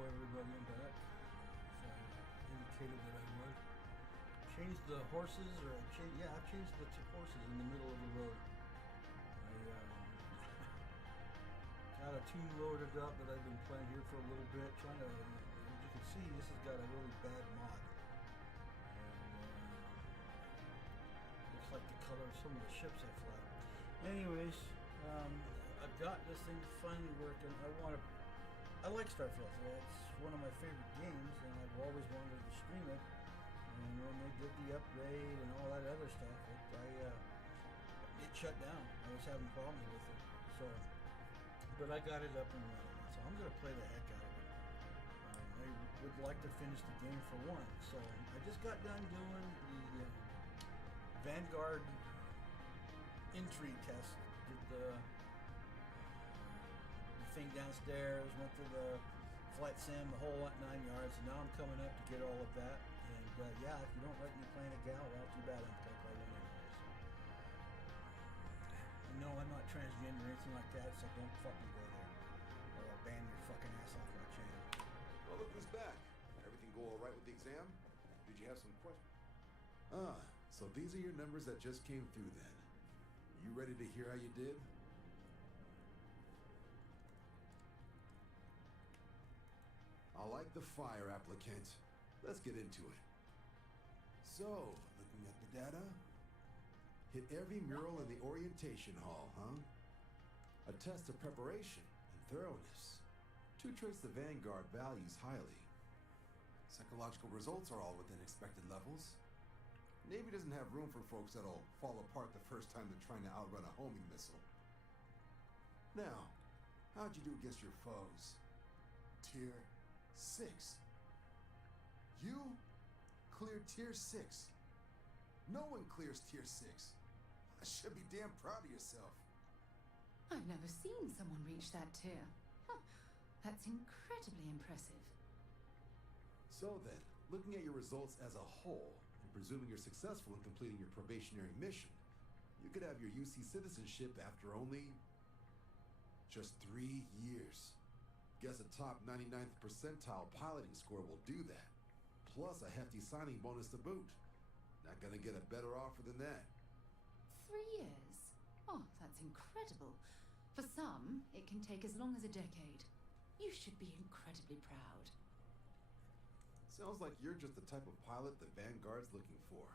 Hello everybody, I'm back. So I indicated that I would. Changed the horses, I've changed the horses in the middle of the road. I got a tune loaded up that I've been playing here for a little bit, trying to, as you can see, this has got a really bad mod. And looks like the color of some of the ships I fly. Anyways, I've got this thing finally working. I like Starfield. It's one of my favorite games, and I've always wanted to stream it. And when they did the upgrade and all that other stuff, it shut down. I was having problems with it. But I got it up and running, so I'm going to play the heck out of it. I would like to finish the game for one. So I just got done doing the Vanguard intrigue test. Did the thing downstairs, went to the flight sim, the whole 9 yards, and now I'm coming up to get all of that. And yeah, if you don't like me playing a gal, well, too bad, I'm going to play one anyways. And no, I'm not transgender or anything like that, so don't fucking go there, or I'll ban your fucking ass off my channel. Well, look who's back. Everything go all right with the exam? Did you have some questions? So these are your numbers that just came through then. You ready to hear how you did? I like the fire, applicant. Let's get into it. So, looking at the data, hit every mural in the orientation hall, huh? A test of preparation and thoroughness. 2 traits the Vanguard values highly. Psychological results are all within expected levels. Navy doesn't have room for folks that'll fall apart the first time they're trying to outrun a homing missile. Now, how'd you do against your foes? Tier 6. You cleared Tier 6. No one clears Tier 6. I should be damn proud of yourself. I've never seen someone reach that tier. Huh. That's incredibly impressive. So then, looking at your results as a whole, and presuming you're successful in completing your probationary mission, you could have your UC citizenship after only just 3 years. Guess a top 99th percentile piloting score will do that. Plus a hefty signing bonus to boot. Not gonna get a better offer than that. 3 years? Oh, that's incredible. For some, it can take as long as a decade. You should be incredibly proud. Sounds like you're just the type of pilot the Vanguard's looking for.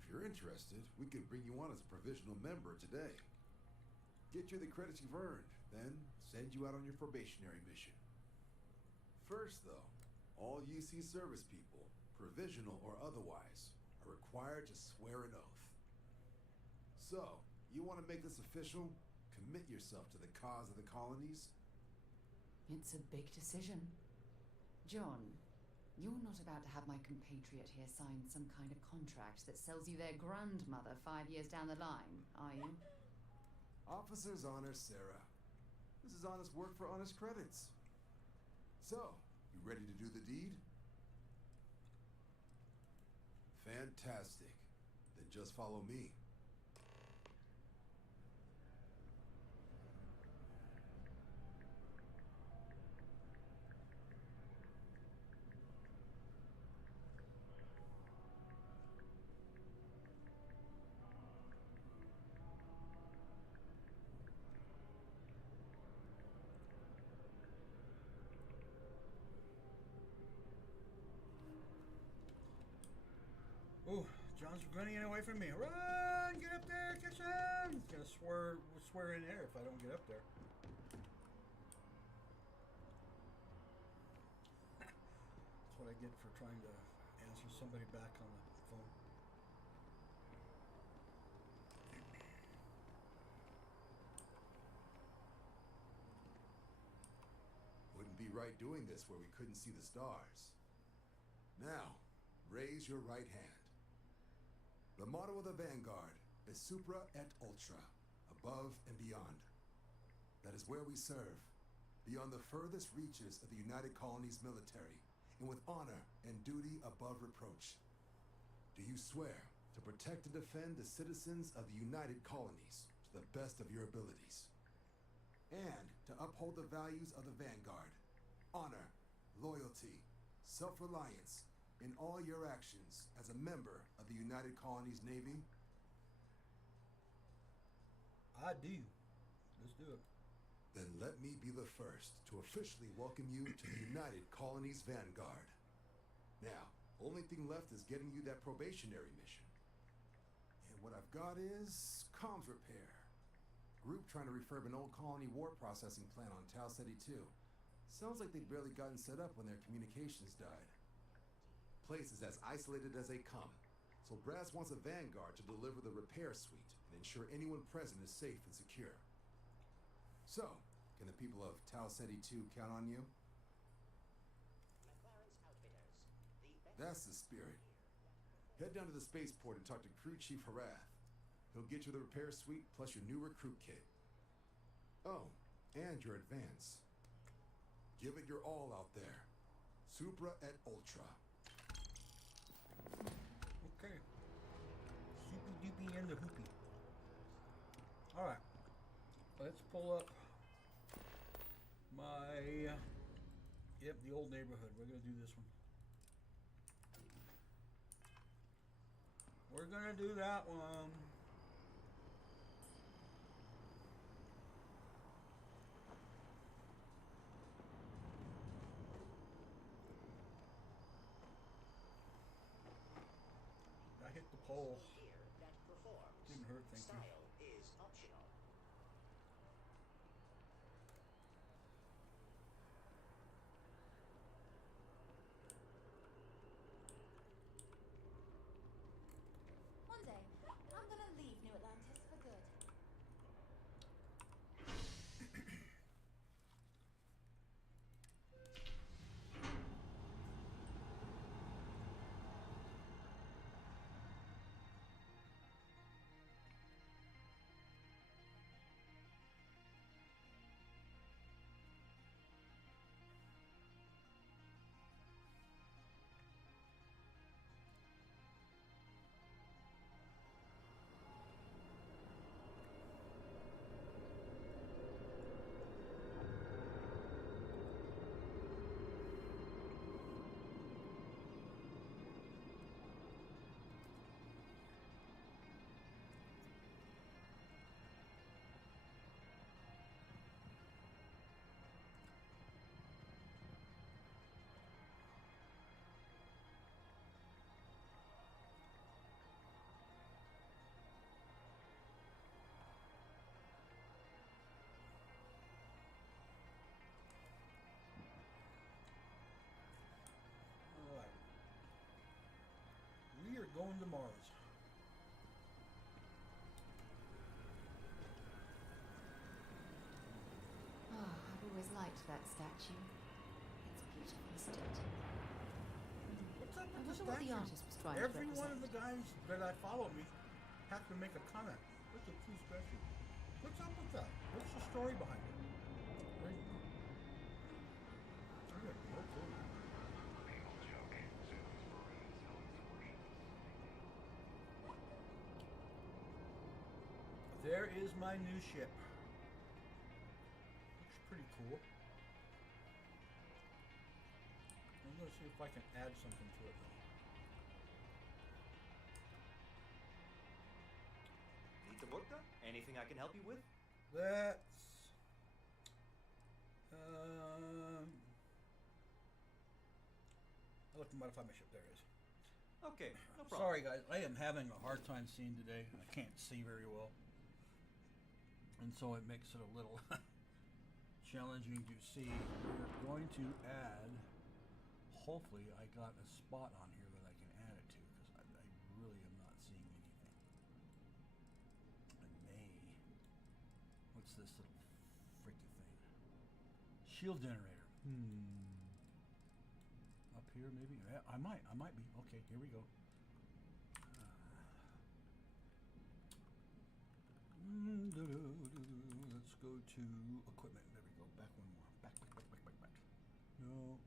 If you're interested, we could bring you on as a provisional member today. Get you the credits you've earned, then send you out on your probationary mission. First, though, all UC service people, provisional or otherwise, are required to swear an oath. So, you want to make this official? Commit yourself to the cause of the colonies? It's a big decision. John, you're not about to have my compatriot here sign some kind of contract that sells you their grandmother 5 years down the line, are you? Officer's honor, Sarah. This is honest work for honest credits. So, you ready to do the deed? Fantastic. Then just follow me. Oh, John's running away from me. Run! Get up there! Catch him! He's gonna swear in air if I don't get up there. That's what I get for trying to answer somebody back on the phone. Wouldn't be right doing this where we couldn't see the stars. Now, raise your right hand. The motto of the Vanguard is Supra et Ultra, above and beyond. That is where we serve, beyond the furthest reaches of the United Colonies military, and with honor and duty above reproach. Do you swear to protect and defend the citizens of the United Colonies to the best of your abilities, and to uphold the values of the Vanguard, honor, loyalty, self-reliance in all your actions as a member of the United Colonies Navy? I do. Let's do it. Then let me be the first to officially welcome you to the United Colonies Vanguard. Now, only thing left is getting you that probationary mission. And what I've got is comms repair. Group trying to refurb an old colony war processing plant on Tau Ceti 2. Sounds like they'd barely gotten set up when their communications died. Place is as isolated as they come, so Brass wants a Vanguard to deliver the repair suite and ensure anyone present is safe and secure. So, can the people of Tau Ceti 2 count on you? That's the spirit. Head down to the spaceport and talk to Crew Chief Harath. He'll get you the repair suite plus your new recruit kit. Oh, and your advance. Give it your all out there. Supra et Ultra. Okay. Soupy doopy and the hoopy. Alright. Let's pull up my... Yep, the old neighborhood. We're going to do this one. We're going to do that one. I hit the pole. Didn't hurt, thank you. Style is optional. One day, I'm gonna leave New Atlantis for good. Alright. We are going to Mars. Oh, I've always liked that statue. It's beautiful, isn't it? What's up I with the wonder what the statue? artist was trying to Every one of represent. the guys that I follow me have to make a comment. What's a true statue? What's up with that? What's the story behind it? Right? I got no clue. There is my new ship. Looks pretty cool. I'm gonna see if I can add something to it though. Need the vodka? Anything I can help you with? That's I'll have to modify my ship. There it is. Okay, no problem. Sorry guys, I am having a hard time seeing today. I can't see very well. And so it makes it a little challenging to see. We're going to add, hopefully I got a spot on here that I can add it to, because I really am not seeing anything. I may, what's this little freaky thing? Shield generator. Up here maybe? Yeah, I might be. Okay, here we go. Let's go to equipment. There we go. Back one more. Back. No.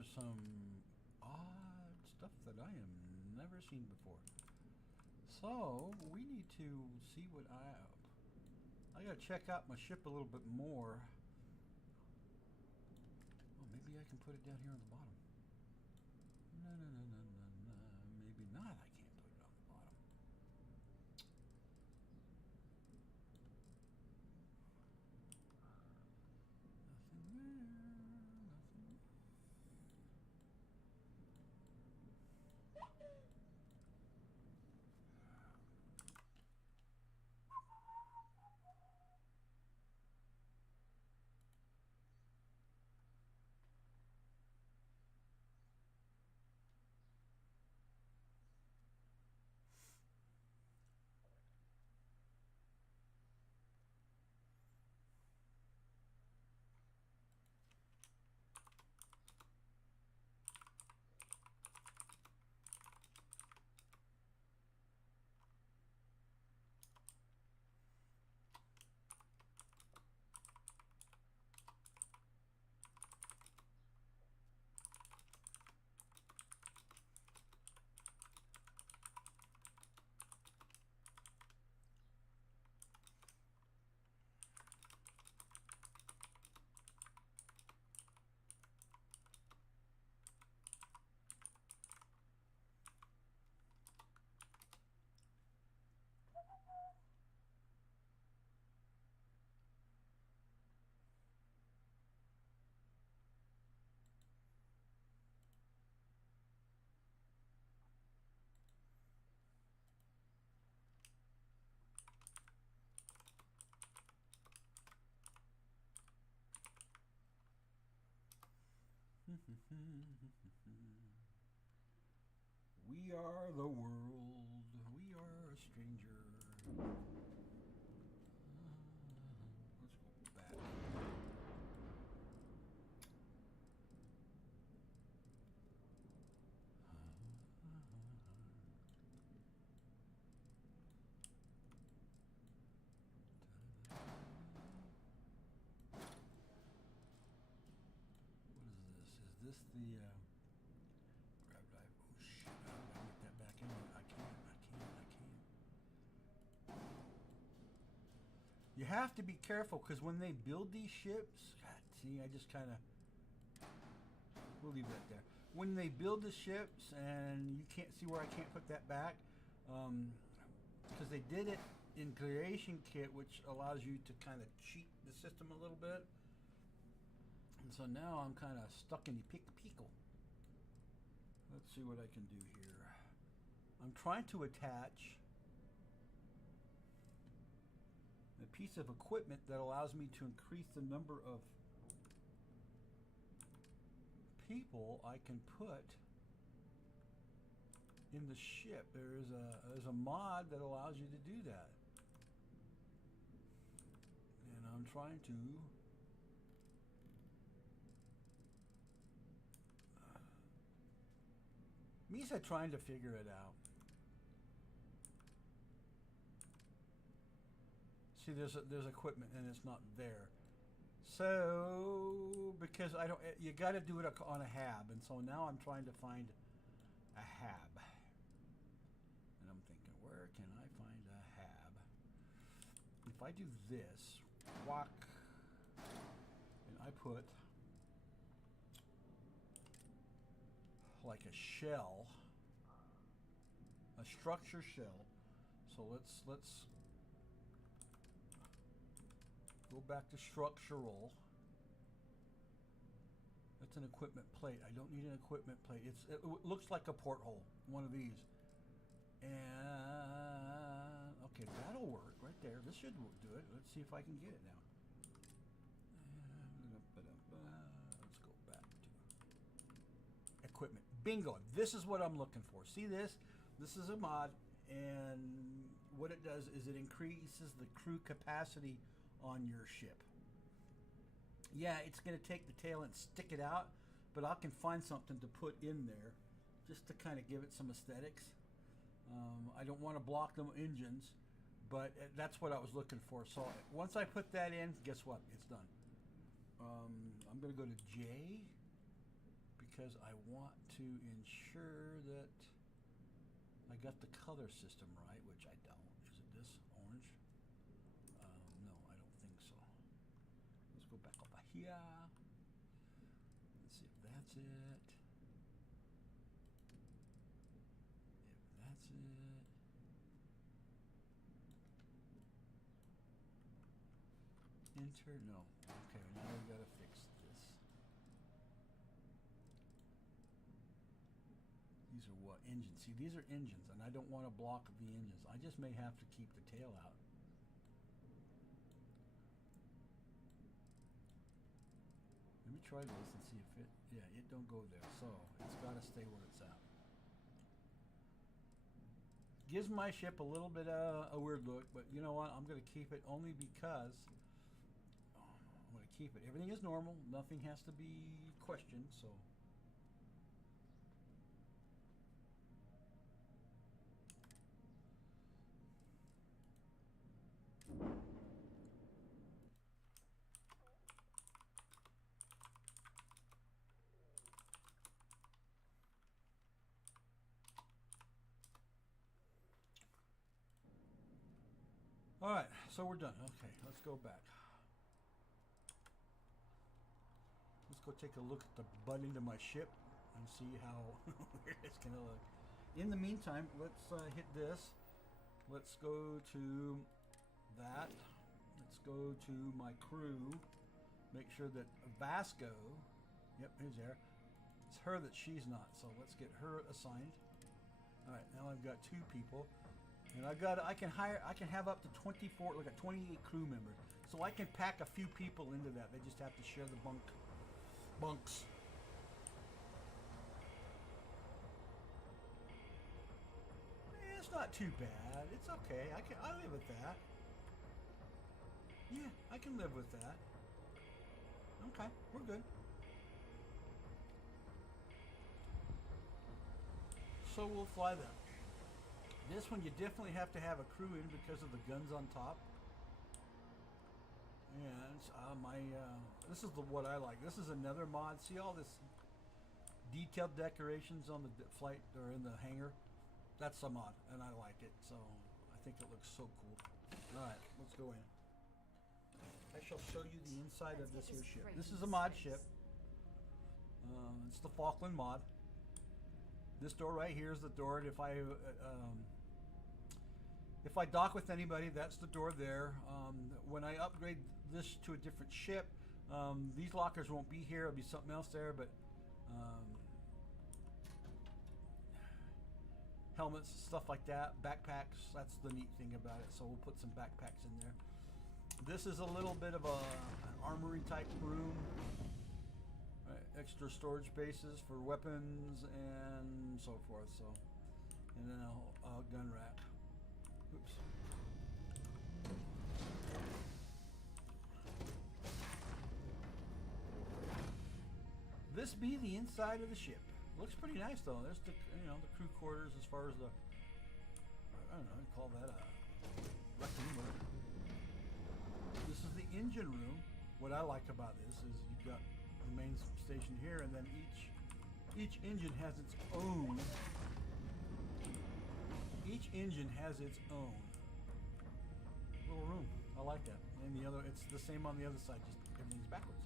there's some odd stuff that I have never seen before. So we need to see what I gotta check out my ship a little bit more. Oh, maybe I can put it down here on the bottom. No, no, no, no, no, no. Maybe not. I can't put it on the bottom. Nothing there. Nothing. We are the world. We are a stranger. Let's go back. What is this? Is this the grab dive? Oh shit! How do I get that back in there? I can't. You have to be careful because when they build these ships, God, see, I just kind of. We'll leave that there. When they build the ships and you can't see where I can't put that back, because they did it in Creation Kit, which allows you to kind of cheat the system a little bit. And so now I'm kind of stuck in the pickle. Let's see what I can do here. I'm trying to attach a piece of equipment that allows me to increase the number of people I can put in the ship. There's a mod that allows you to do that. And I'm trying to Misa trying to figure it out. See, there's equipment and it's not there. So because I don't, you got to do it on a hab, and so now I'm trying to find a hab. And I'm thinking, where can I find a hab? If I do this, walk, and I put like a shell, a structure shell. So let's go back to structural. That's an equipment plate. I don't need an equipment plate. It looks like a porthole, one of these. And okay, that'll work right there. This should do it. Let's see if I can get it now. Let's go back to equipment. Bingo. This is what I'm looking for. See this? This is a mod, and what it does is it increases the crew capacity on your ship. Yeah, it's going to take the tail and stick it out, but I can find something to put in there just to kind of give it some aesthetics. I don't want to block the engines, but that's what I was looking for. So once I put that in, guess what? It's done. I'm going to go to J because I want to ensure that I got the color system right, which I don't. Is it this orange? No, I don't think so. Let's go back over here. Let's see if that's it. If that's it. Enter? No. Okay, now we gotta fix this. These are what? Engines. See, these are engines, and I don't want to block the engines. I just may have to keep the tail out. Let me try this and see if it, yeah, it don't go there. So, it's got to stay where it's at. Gives my ship a little bit a weird look, but you know what? I'm going to keep it only because I'm going to keep it. Everything is normal. Nothing has to be questioned, so. All right, so we're done. Okay, let's go back. Let's go take a look at the butt end of my ship and see how weird it's gonna look. In the meantime, let's hit this. Let's go to that. Let's go to my crew. Make sure that Vasco, yep, here's there. It's her that she's not, so let's get her assigned. All right, now I've got 2 people. And I can have up to 24, like 28 crew members. So I can pack a few people into that. They just have to share the bunks. It's not too bad. It's okay. I live with that. Yeah, I can live with that. Okay, we're good. So we'll fly that. This one you definitely have to have a crew in because of the guns on top. And this is what I like. This is another mod. See all this detailed decorations on the flight or in the hangar? That's a mod, and I like it. So I think it looks so cool. All right, let's go in. I shall show you the inside of this here ship. This is a mod ship. It's the Falkland mod. This door right here is the door. And if I dock with anybody, that's the door there. When I upgrade this to a different ship, these lockers won't be here. It'll be something else there, but helmets, stuff like that, backpacks, that's the neat thing about it. So we'll put some backpacks in there. This is a little bit of an armory type room. Extra storage spaces for weapons and so forth. So, and then a gun rack. Oops. This be the inside of the ship. Looks pretty nice though. There's the the crew quarters as far as the I don't know, call that a rectum. This is the engine room. What I like about this is you've got the main station here, and then each engine has its own. Each engine has its own little room. I like that. And the other, it's the same on the other side, just everything's backwards.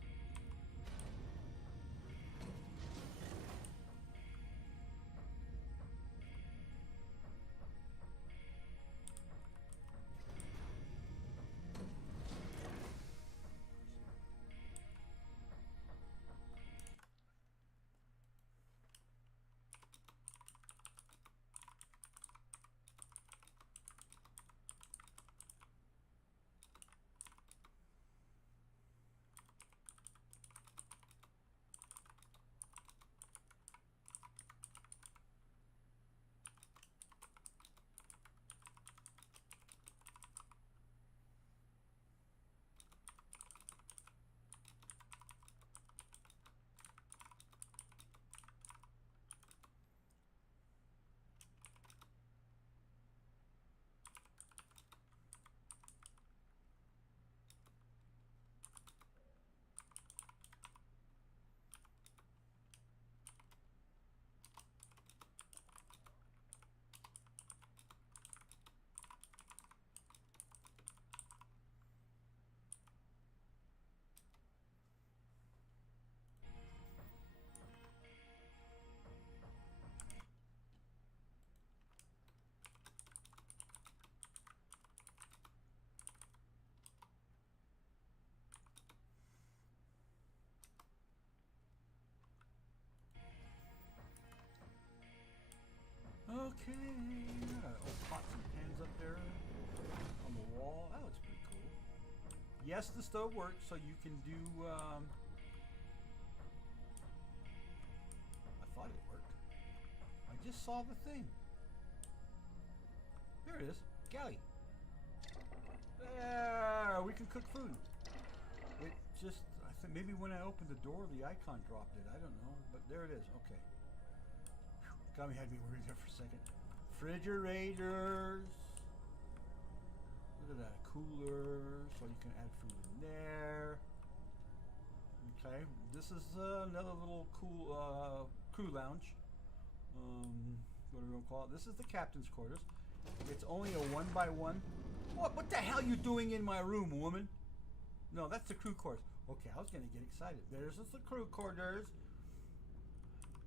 Okay. Old pots and pans up there on the wall. That looks pretty cool. Yes, the stove works, so you can do. I thought it worked. I just saw the thing. There it is. Galley. There, we can cook food. It just, I think maybe when I opened the door, the icon dropped it. I don't know, but there it is. Okay. Whew, had me worried there for a second. Refrigerators. Look at that. Cooler, so you can add food in there. Okay. This is another little cool crew lounge. What are we gonna call it? This is the captain's quarters. It's only a 1x1. What the hell you doing in my room, woman? No, that's the crew quarters. Okay, I was gonna get excited. There's the crew quarters.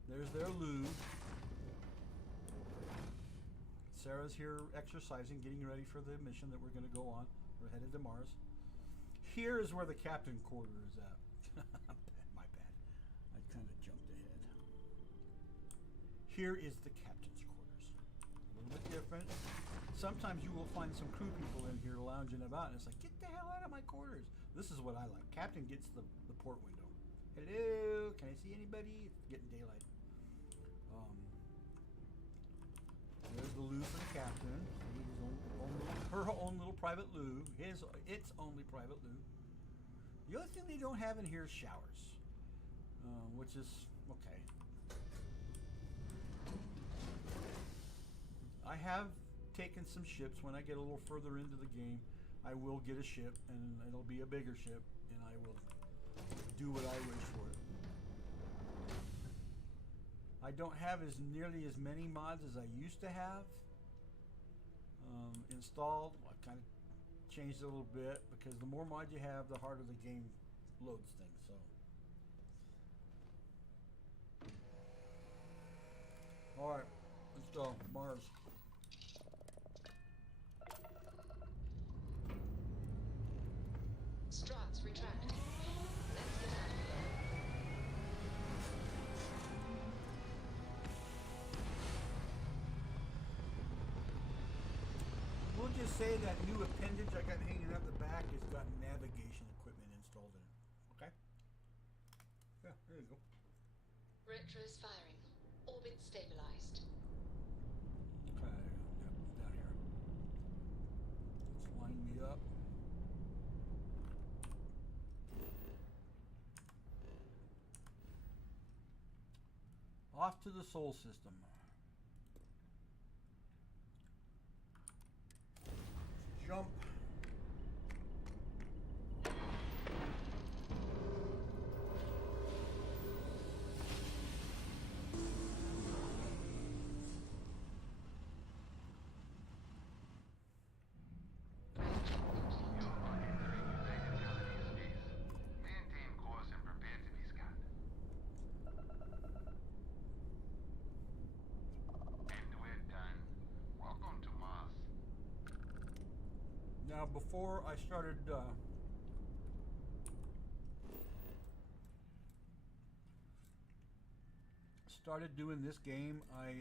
There's their loo. Sarah's here exercising, getting ready for the mission that we're gonna go on. We're headed to Mars. Here is where the captain quarter is at. My bad. I kind of jumped ahead. Here is the captain's quarters. A little bit different. Sometimes you will find some crew people in here lounging about, and it's like, get the hell out of my quarters. This is what I like. Captain gets the port window. Hello, can I see anybody? It's getting daylight. There's the loo for the captain. Her own little private loo. Its only private loo. The other thing they don't have in here is showers, which is okay. I have taken some ships. When I get a little further into the game, I will get a ship, and it'll be a bigger ship, and I will do what I wish for it. I don't have nearly as many mods as I used to have installed. I kind of changed it a little bit because the more mods you have, the harder the game loads things. So, all right, let's go Mars. Struts retracted. Let's get out of here. We'll just say that new appendage I got hanging out the back has got navigation equipment installed in it. Okay? Yeah, there you go. Retros firing. Orbit stabilized. Okay, yep, down here. Let's line me up. Off to the Sol system. Jump. Maintain course and prepare to be scanned. And we're done. Welcome to Mars. Now, before I started doing this game, I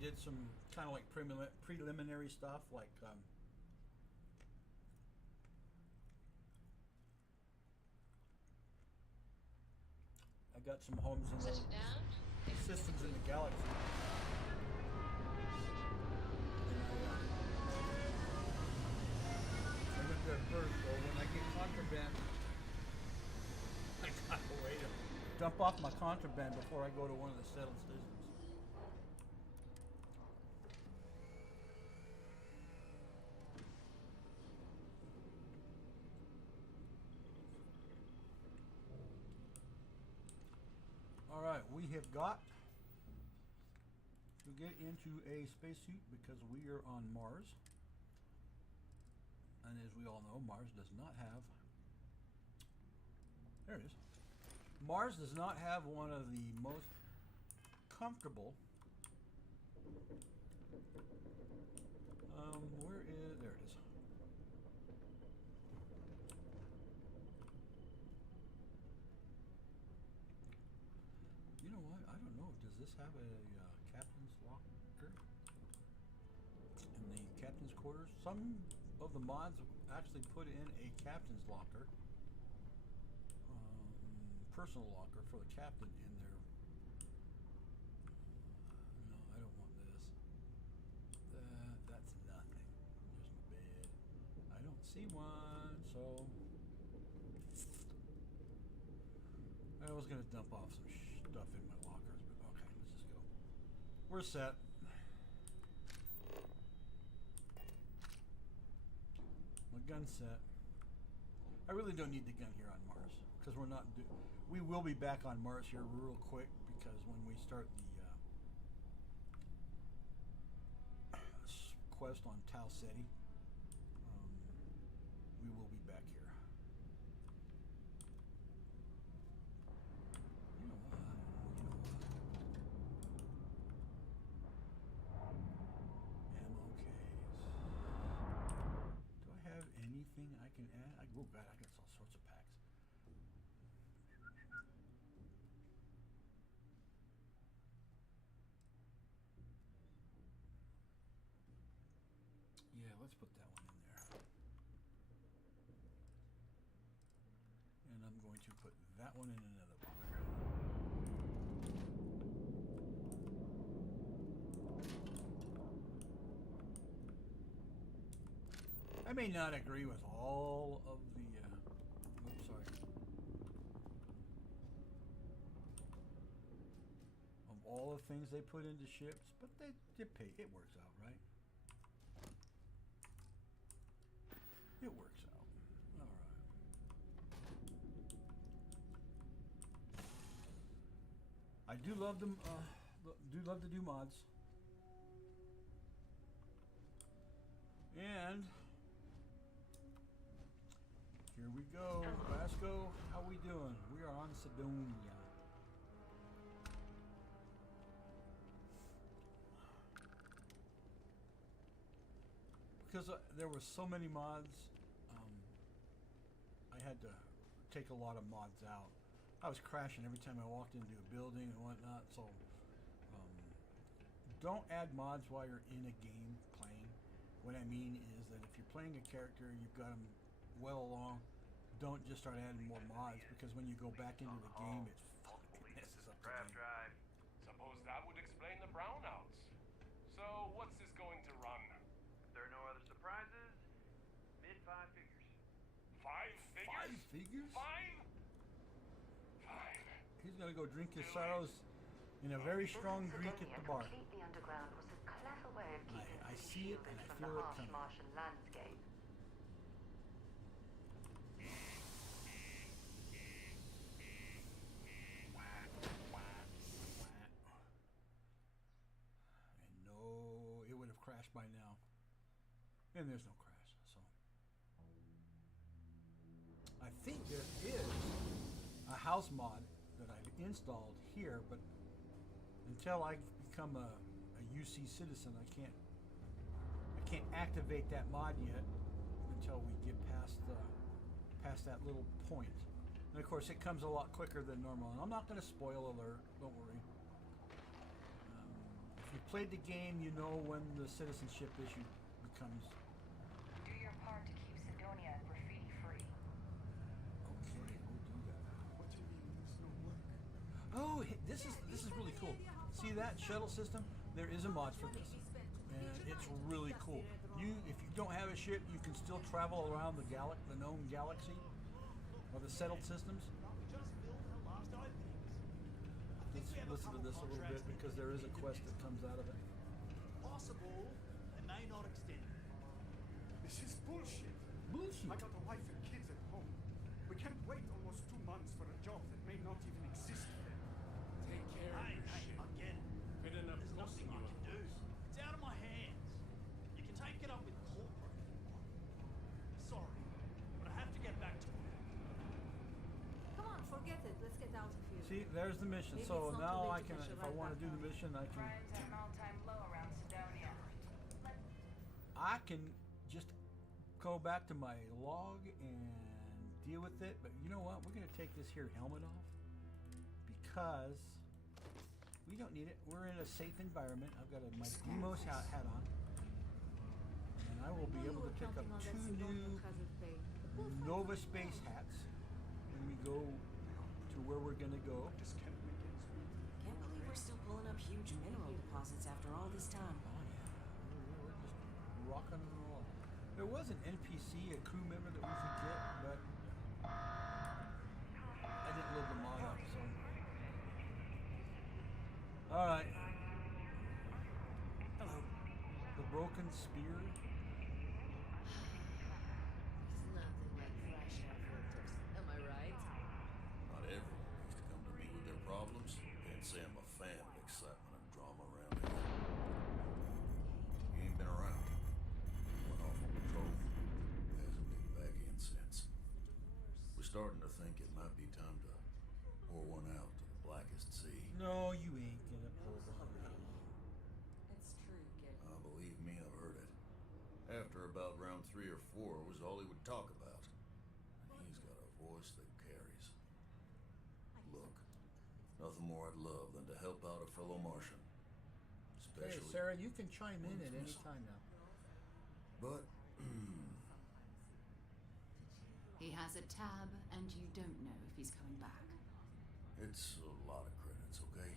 did some kind of like preliminary stuff, like I got some homes in Set it down. systems in the galaxy. I went there first, so when I get contraband, I got a way to dump off my contraband before I go to one of the settled stations. All right, we have got to get into a spacesuit because we are on Mars. And as we all know, Mars does not have, there it is. Mars does not have one of the most comfortable, there it is. this have a captain's locker in the captain's quarters? Some of the mods actually put in a captain's locker, personal locker for the captain in their. No, I don't want this. That's nothing. There's my bed. I don't see one, so. I was gonna dump off some stuff in my lockers, but okay, let's just go. We're set. My gun's set. I really don't need the gun here on Mars because we're not. We will be back on Mars here real quick because when we start the quest on Tau Ceti, we will be back here. Anything I can add? Oh god, I got all sorts of packs. Yeah, let's put that one in there. And I'm going to put that one in another locker. I may not agree with all of the, oops, sorry. Of all the things they put into ships, but they pay. It works out, right? It works out. All right. I do love them. Do love to do mods. And. Here we go, Vasco. How we doing? We are on Sidonia. Because there were so many mods, I had to take a lot of mods out. I was crashing every time I walked into a building and whatnot. So don't add mods while you're in a game playing. What I mean is that if you're playing a character, you've got them well along, don't just start adding more mods because when you go back into the game, it messes up the game. Drive. Suppose that would explain the brownouts. So what's this going to run? If there are no other surprises, mid 5 figures. 5 figures? 5 figures? Fine. He's gonna go drink his sorrows in a very strong drink at the bar. Completely underground was a clever way of keeping I see it and I from feel the it harsh coming. Martian landscape. And no, it would have crashed by now. And there's no crash, so. I think there is a house mod that I've installed here, but until I become a UC citizen, I can't activate that mod yet until we get past that little point. And of course, it comes a lot quicker than normal. And I'm not going to spoil alert. Don't worry. If you played the game, you know when the citizenship issue becomes. Do your part to keep Sidonia graffiti free. Okay, we'll do that. What do you mean there's no work? Oh, this is really cool. See that shuttle system? There is a mod for this, and it's really cool. If you don't have a ship, you can still travel around the known galaxy, or the settled systems. Let's listen to this a little bit because there is a quest that comes out of it. Possible, they may not extend it. This is bullshit. Bullshit. I got a wife and kids at home. We can't wait almost 2 months for a job that may not even exist then. Take care of your shit. I get it. There's nothing I can do. It's out of my hands. You can take it up with corporate if you want. Sorry, but I have to get back to work. Come on, forget it. Let's get out of here. See, there's the mission. Maybe So it's not now too I late to can, push it if I right want to back do the down. mission, I can. Crimes at an all-time low around Sidonia. I can just go back to my log and deal with it. But you know what? We're going to take this here helmet off because We don't need it. We're in a safe environment. I've got my Demos hat on. And I will be able to pick up 2 new Nova Space hats when we go to where we're going to go. Can't believe we're still pulling up huge mineral deposits after all this time. Oh, yeah. We're just rocking and rolling. There was an NPC, a crew member that we could get, but I didn't load the mod up, so. Alright. Hello. The broken spear. It's nothing like fresh air filters. Am I right? Not everyone needs to come to me with their problems. Can't say I'm a fan of excitement and drama around here. You ain't been around. Went off on patrol. Hasn't been back in since. We're starting to think it might be time to pour one out to the blackest sea. No, you ain't gonna pull one out. It's true, kid. Believe me, I've heard it. After about round 3 or 4 was all he would talk about. And he's got a voice that carries. Look, nothing more I'd love than to help out a fellow Martian. Hey, Especially... Sarah, you can chime in at any time now. But... He has a tab, and you don't know if he's coming back. It's a lot of credits, okay?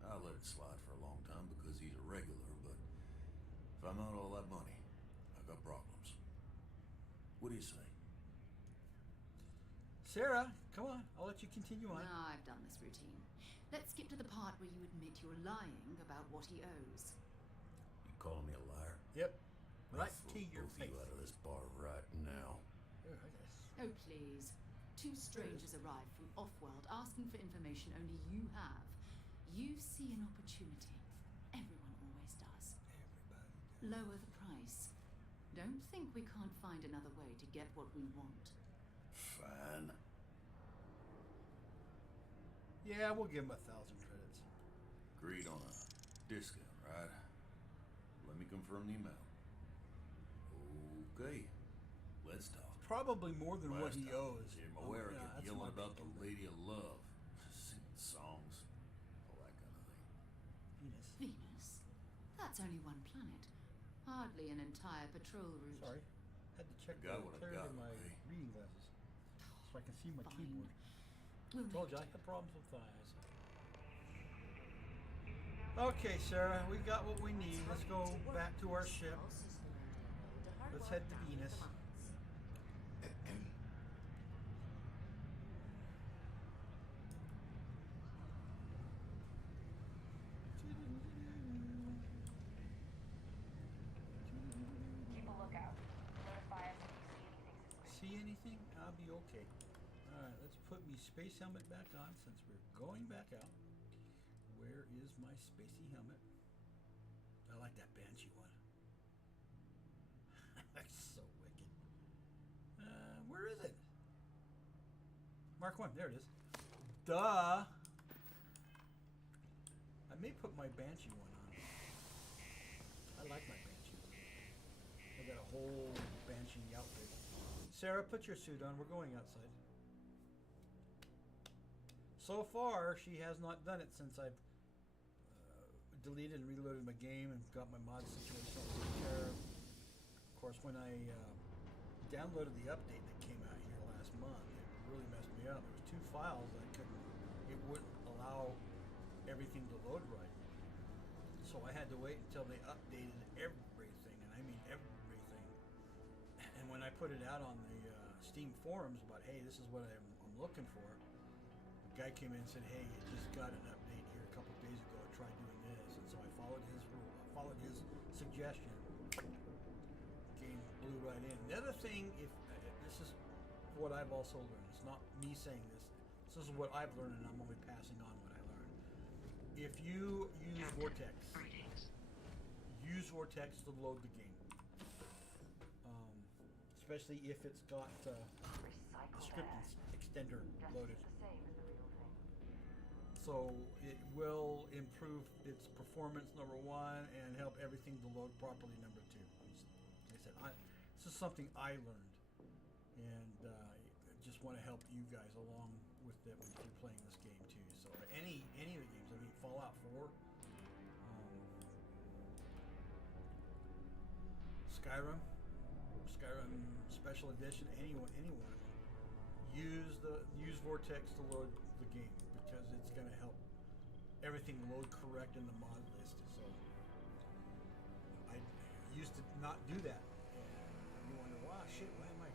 I let it slide for a long time because he's a regular, but if I'm out all that money, I got problems. What do you say? Sarah, come on. I'll let you continue on. No, I've done this routine. Let's skip to the part where you admit you're lying about what he owes. You calling me a liar? Yep. Right I'll to your throw both face. you out of this bar right now. Oh, please. 2 strangers arrive from off-world asking for information only you have. You see an opportunity. Everyone always does. Lower the price. Don't think we can't find another way to get what we want. Fine. Yeah, we'll give him 1,000 credits. Agreed on a discount, right? Let me confirm the amount. Okay. Let's talk. Probably more than what he Last time owes. Jim O'Hara Yeah, kept that's yelling my about the opinion. Lady of Love, singing songs, all that kind of thing. Venus? That's only one planet. Hardly an entire patrol route. Sorry. Had to check Got what I clarity got, in my okay? reading glasses so I can see my Fine. keyboard. We'll Told make you I had problems with eyes. Okay, Sarah, we got what we need. Let's go back to our ship. Let's head to Venus. Keep a lookout. Notify us if you see anything suspicious. See anything? I'll be okay. Alright, let's put me space helmet back on since we're going back out. Where is my spacey helmet? I like that Banshee one. That's so wicked. Where is it? Mark 1, there it is. Duh! I may put my Banshee one on. I like my Banshee one. I got a whole Banshee outfit. Sarah, put your suit on. We're going outside. So far, she has not done it since I've deleted and reloaded my game and got my mod situation all taken care of. Of course, when I downloaded the update that came out here last month, it really messed me up. There was 2 files that I couldn't, it wouldn't allow everything to load right. So I had to wait until they updated everything, and I mean everything. And when I put it out on the Steam forums about, hey, this is what I'm looking for, the guy came in and said, hey, you just got an update here a couple days ago, try doing this. And so I followed his rule, I followed his suggestion. Game blew right in. The other thing, if this is what I've also learned, it's not me saying this, this is what I've learned and I'm only passing on what I learned. If you use Vortex, use Vortex to load the game. Especially if it's got the script extender loaded. So it will improve its performance, number 1, and help everything to load properly, number 2. Like I said, this is something I learned, and just want to help you guys along with it when you're playing this game too. So any of the games, I mean Fallout 4, Skyrim Special Edition, any one of them. Use Vortex to load the game because it's going to help everything load correct in the mod list. So I used to not do that, and you wonder, wow, shit, why am I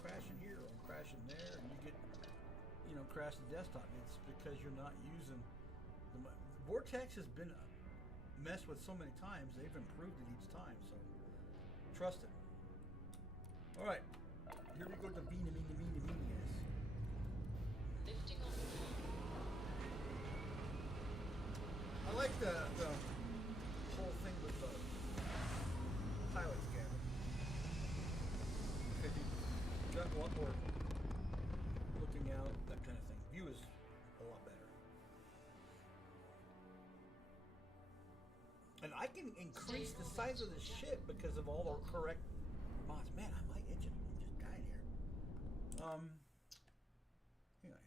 crashing here or I'm crashing there, and you get, crash the desktop. It's because you're not using the Vortex has been messed with so many times. They've improved it each time, so trust it. All right, here we go to Vina, yes. Lifting off. I like the whole thing with the pilot scanner. Because you got a lot more looking out, that kind of thing. View is a lot better. And I can increase the size of the ship because of all the correct mods. Man, I'm like itching. I'm just dying here. Hang on here.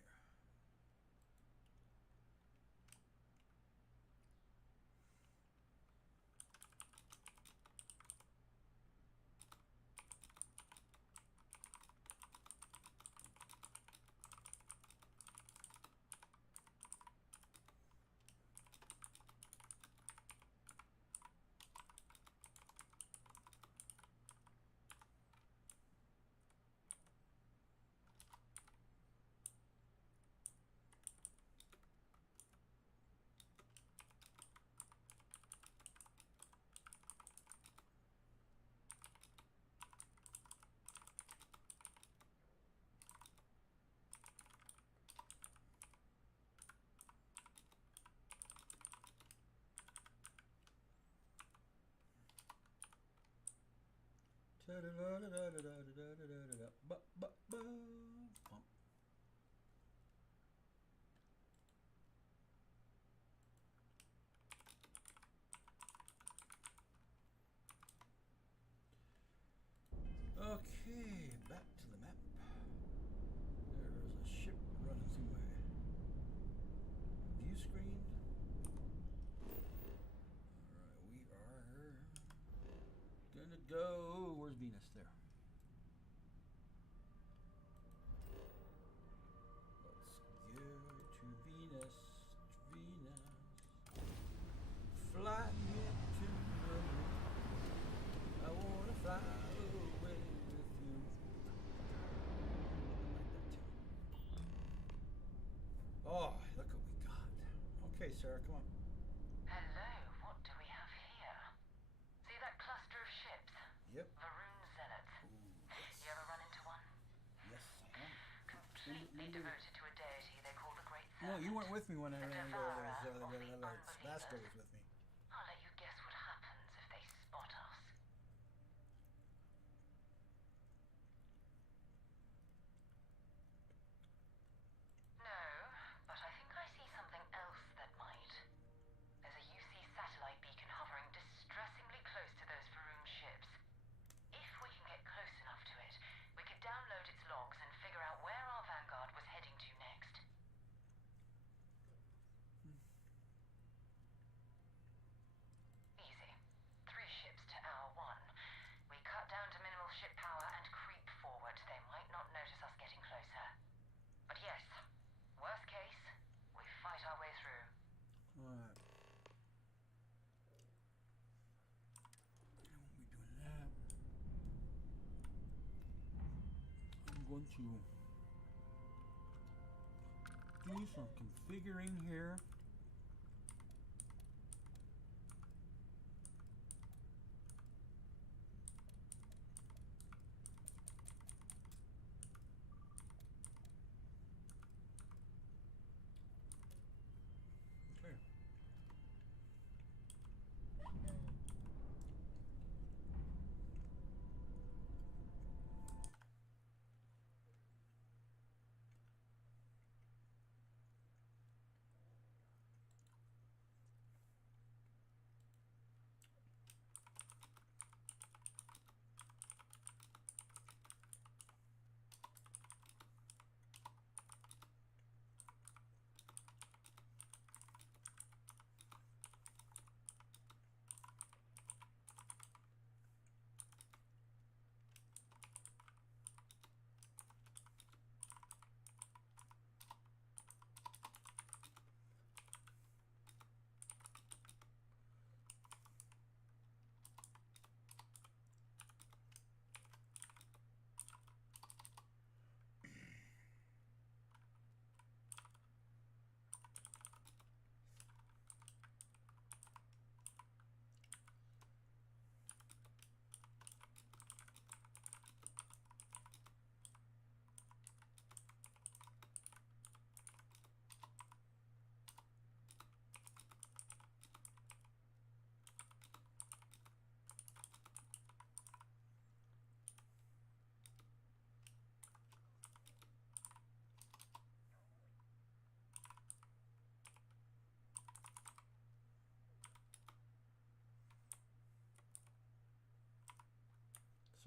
Okay, back to the map. There's a ship running somewhere. View screen. Alright, we are gonna go. Where's Venus? There. Let's go to Venus. Venus. Fly me to the moon. I wanna fly away with you. Oh, look what we got. Okay, Sarah, come on. Hello, what do we have here? See that cluster of ships? Yep. Varun Zealots. You ever run into one? Yes, I am. Completely devoted to a deity they call the Great No, Serpent. you weren't with me when I The ran into all devourer those. of the unbelievers. Vasco was with me. I'll let you guess what happens if they spot us. No, but I think I see something else that might. There's a UC satellite beacon hovering distressingly close to those Varun ships. If we can get close enough to it, we could download its logs and figure out where our vanguard was heading to next. Easy. 3 ships to our 1. We cut down to minimal ship power and creep forward. They might not notice us getting closer. But yes, worst case, we fight our way through. Alright. I won't be doing that. I'm going to do some configuring here. Okay.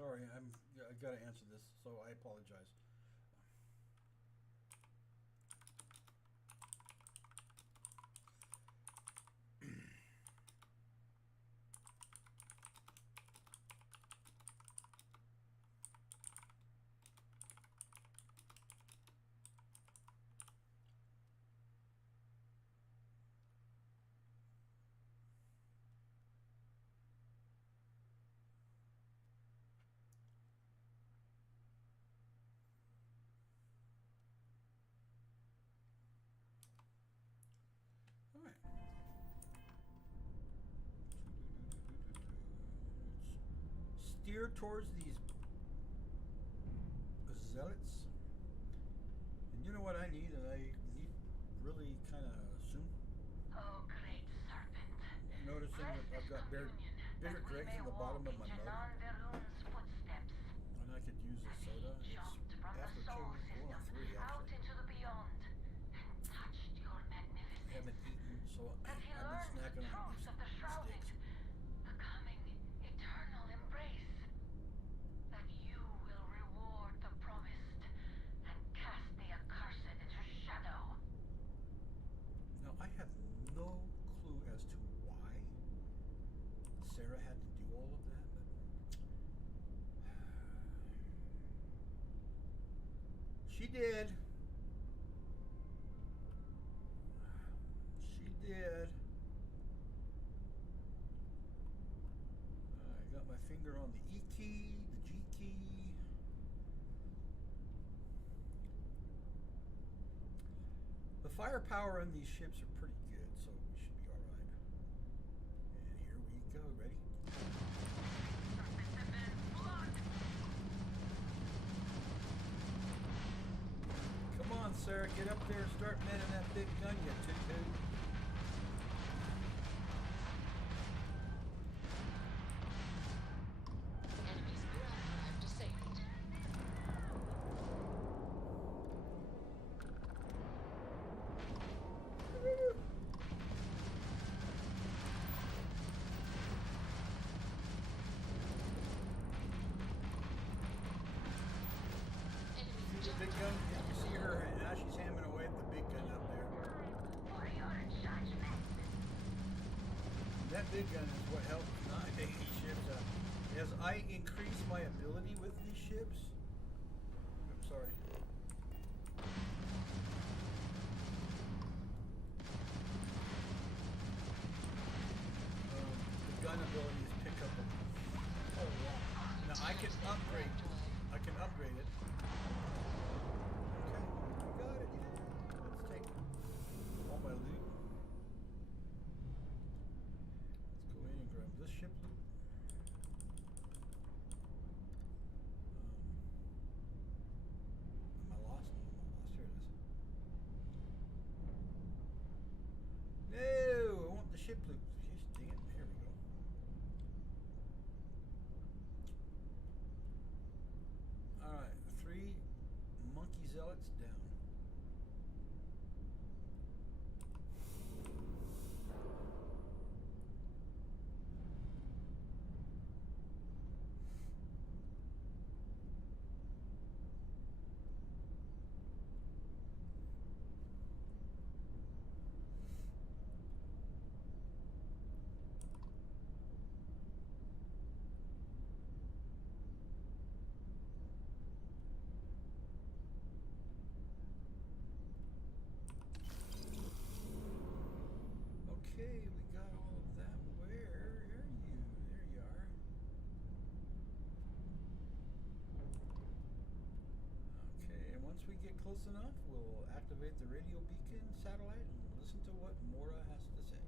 Sorry, I gotta answer this, so I apologize. All right. Let's steer towards these zealots. And you know what I need, and I need really kind of soon? Oh, great serpent. I'm noticing that I've got bitter dregs in the bottom of my mouth. And I could use a soda. It's after 2, going on 3 Out actually. into the beyond and touched your I magnificence. haven't eaten, so That he I've been learns the snacking on truth these of the shrouded, sticks. the coming eternal embrace. That you will reward the promised and cast the accursed into shadow. Now, I have no clue as to why Sarah had to do all of that, but she did. She did. I got my finger on the E key, the G key. The firepower in these ships are pretty good, so we should be alright. And here we go. Ready? Come on, Sarah. Get up there and start manning that big gun, you two-two. Enemy's ground drive disabled. Enemy's See the big gun? Yeah, you see her, and now she's hammering away at the big gun up there. That big gun is what helps not take these ships out. As I increase my ability with these ships, I'm sorry. The gun abilities pick up a whole lot. Now I can upgrade. I can upgrade it. Okay, we got it. Let's take all my loot. Let's go in and grab this ship loot. Am I lost? No, I'm not lost. Here it is. No, I want the ship loot. Jeez, dang it. Here we go. Alright, 3 monkey zealots down. Okay, we got all of that. Where are you? There you are. Okay, and once we get close enough, we'll activate the radio beacon satellite and listen to what Mora has to say.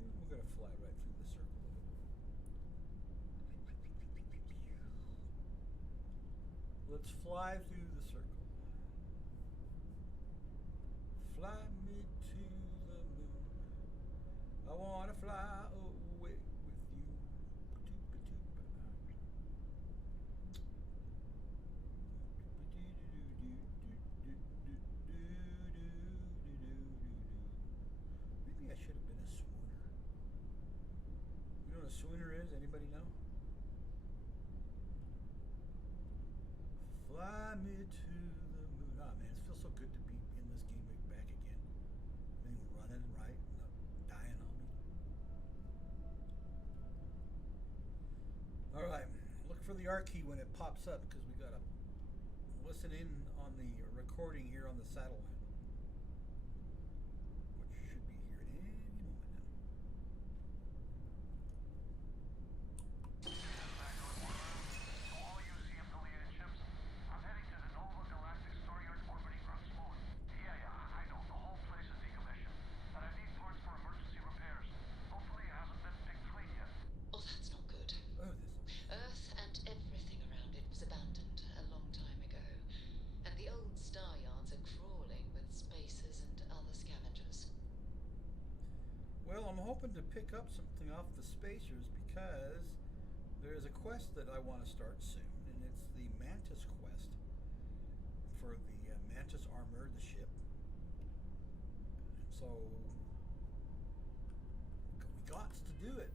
We're gonna fly right through the circle of it. Let's fly through the circle. Fly me to the moon. I wanna fly away with you. Maybe I should have been a swooner. swooner is? Anybody know? Fly me to the moon. Ah, man, it feels so good to be in this game right back again. Everything running right, not dying on me. All right, look for the R key when it pops up because we gotta listen in on the recording here on the satellite, which should be here at any moment now. All UC affiliated ships, I'm heading to the Nova Galactic Storeyard orbiting ground smooth. Yeah, I know. The whole place is decommissioned. But I need parts for emergency repairs. Hopefully it hasn't been picked clean yet. Oh, that's not good. Oh, this. Earth and everything around it was abandoned a long time ago, and the old star yards are crawling with spacers and other scavengers. Well, I'm hoping to pick up something off the spacers because there's a quest that I want to start soon, and it's the Mantis quest for the Mantis armor, the ship. And so we got to do it.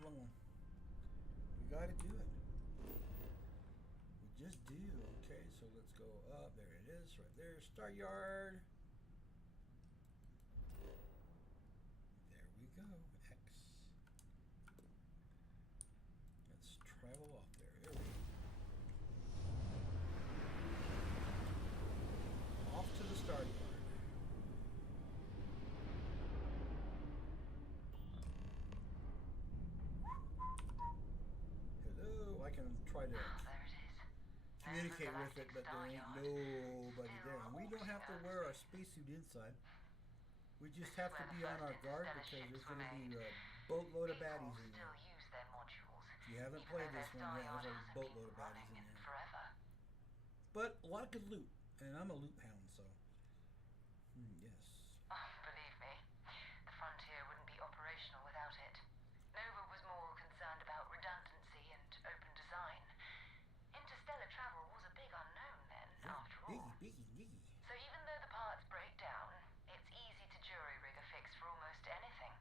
Wrong one. We got to do it. We just do. Okay, so let's go up. There it is, right there. Star Yard. There we go. X. Let's travel off there. Here we go. Off to the Star Yard. Hello. I can try to communicate with it, but there ain't nobody there. And we don't have to wear our spacesuit inside. We just have to be on our guard because there's going to be a boatload of baddies in there. If you haven't played this one yet, there's a boatload of baddies in there. But a lot of good loot, and I'm a loot hound, so yes. Believe me, the Frontier wouldn't be operational without it. Nova was more concerned about redundancy and open design. Interstellar travel was a big unknown then, after all. Biggie. So even though the parts break down, it's easy to jury-rig a fix for almost anything.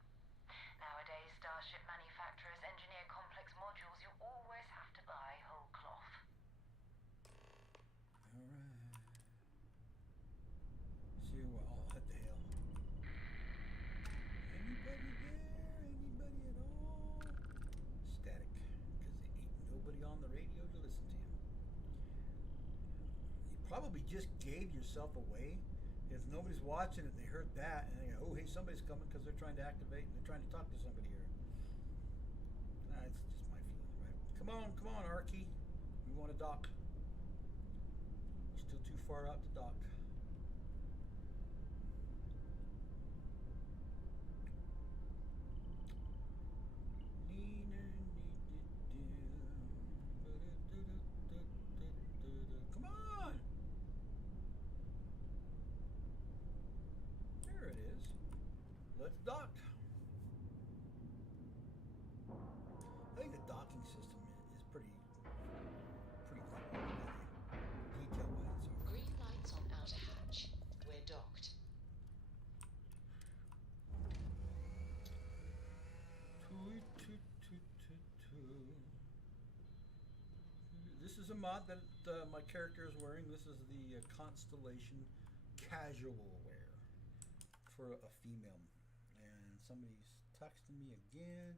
Nowadays, starship manufacturers engineer complex modules you always have to buy whole cloth. Alright. See what all the hell. Anybody there? Anybody at all? Static. Because there ain't nobody on the radio to listen to you. You probably just gave yourself away. If nobody's watching it, they heard that and they go, oh, hey, somebody's coming because they're trying to activate and they're trying to talk to somebody here. It's just my feeling, right? Come on, Arky. We want to dock. We're still too far out to dock. Come on! There it is. Let's dock. I think the docking system is pretty cool. Detail-wise. Green lights on outer hatch. We're docked. This is a mod that my character is wearing. This is the Constellation casual wear for a female. And somebody's texting me again.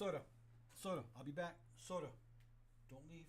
Soda. Soda. I'll be back. Soda. Don't leave.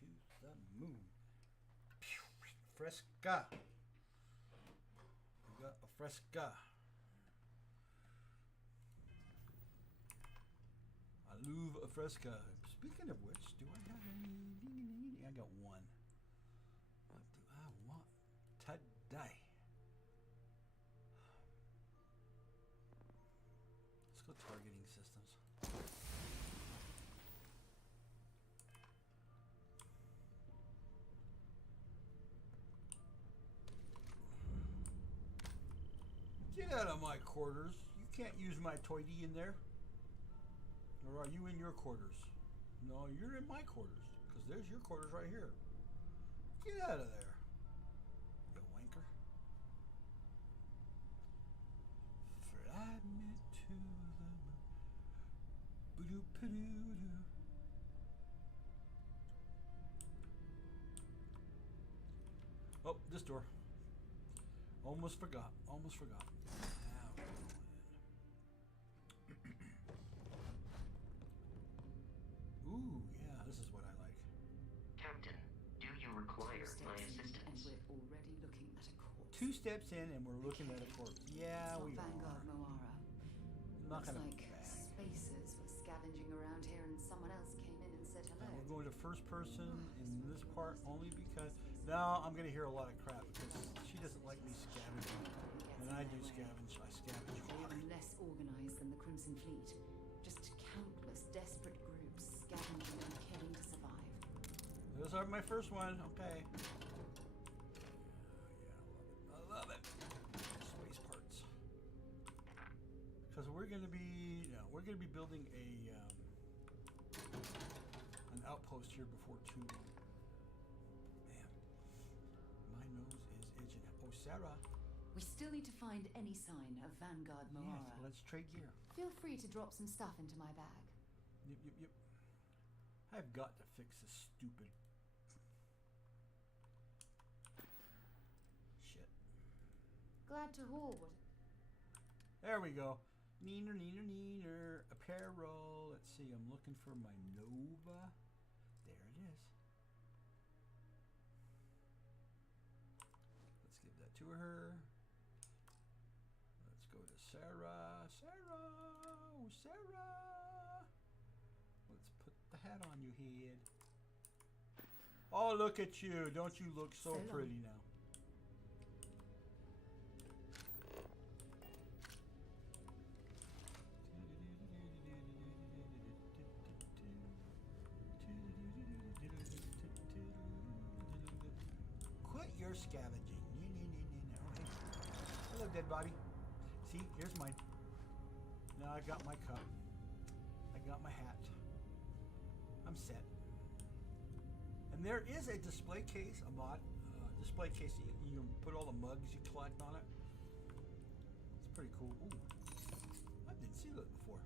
To the moon. Fresca. We got a fresca. I love a fresca. Speaking of which, do I have any? I got one. What do I want today? Let's go targeting systems. Get out of my quarters. You can't use my toy-D in there. Or are you in your quarters? No, you're in my quarters. Because there's your quarters right here. Get out of there. You wanker. Fly me to the moon. Boo-doo-poo-doo-doo. Oh, this door. Almost forgot. Almost forgot. Now we're going in. Ooh, yeah, this is what I like. Captain, do you require my assistance? And we're already looking at a corpse. 2 steps in and we're looking at a corpse. Yeah, we Vanguard are. Moara. Not Looks gonna like spacers were scavenging around here and someone else came in and said hello. We're going to first person in this part only because now I'm going to hear a lot of crap because she doesn't like me scavenging. And I do scavenge. I scavenge hard. Even less organized than the Crimson Fleet. Just countless desperate groups scavenging and killing to survive. Those are my first one. Okay. Yeah, I love it. Space parts. Because we're going to be, building an outpost here before too long. Man, my nose is itching. Oh, Sarah. We still need to find any sign of Vanguard Moara. Yes, let's trade gear. Feel free to drop some stuff into my bag. Yep. I've got to fix this stupid shit. Glad to haul. There we go. Neener. Apparel. Let's see. I'm looking for my Nova. There it is. Let's give that to her. Let's go to Sarah. Sarah. Let's put the hat on your head. Oh, look at you. Don't you look so pretty now? Quit your scavenging. Okay. Hello, dead body. See, here's mine. Now I got my cup. I got my hat. I'm set. And there is a display case, a mod display case that you can put all the mugs you collect on it. It's pretty cool. Ooh, I didn't see that before.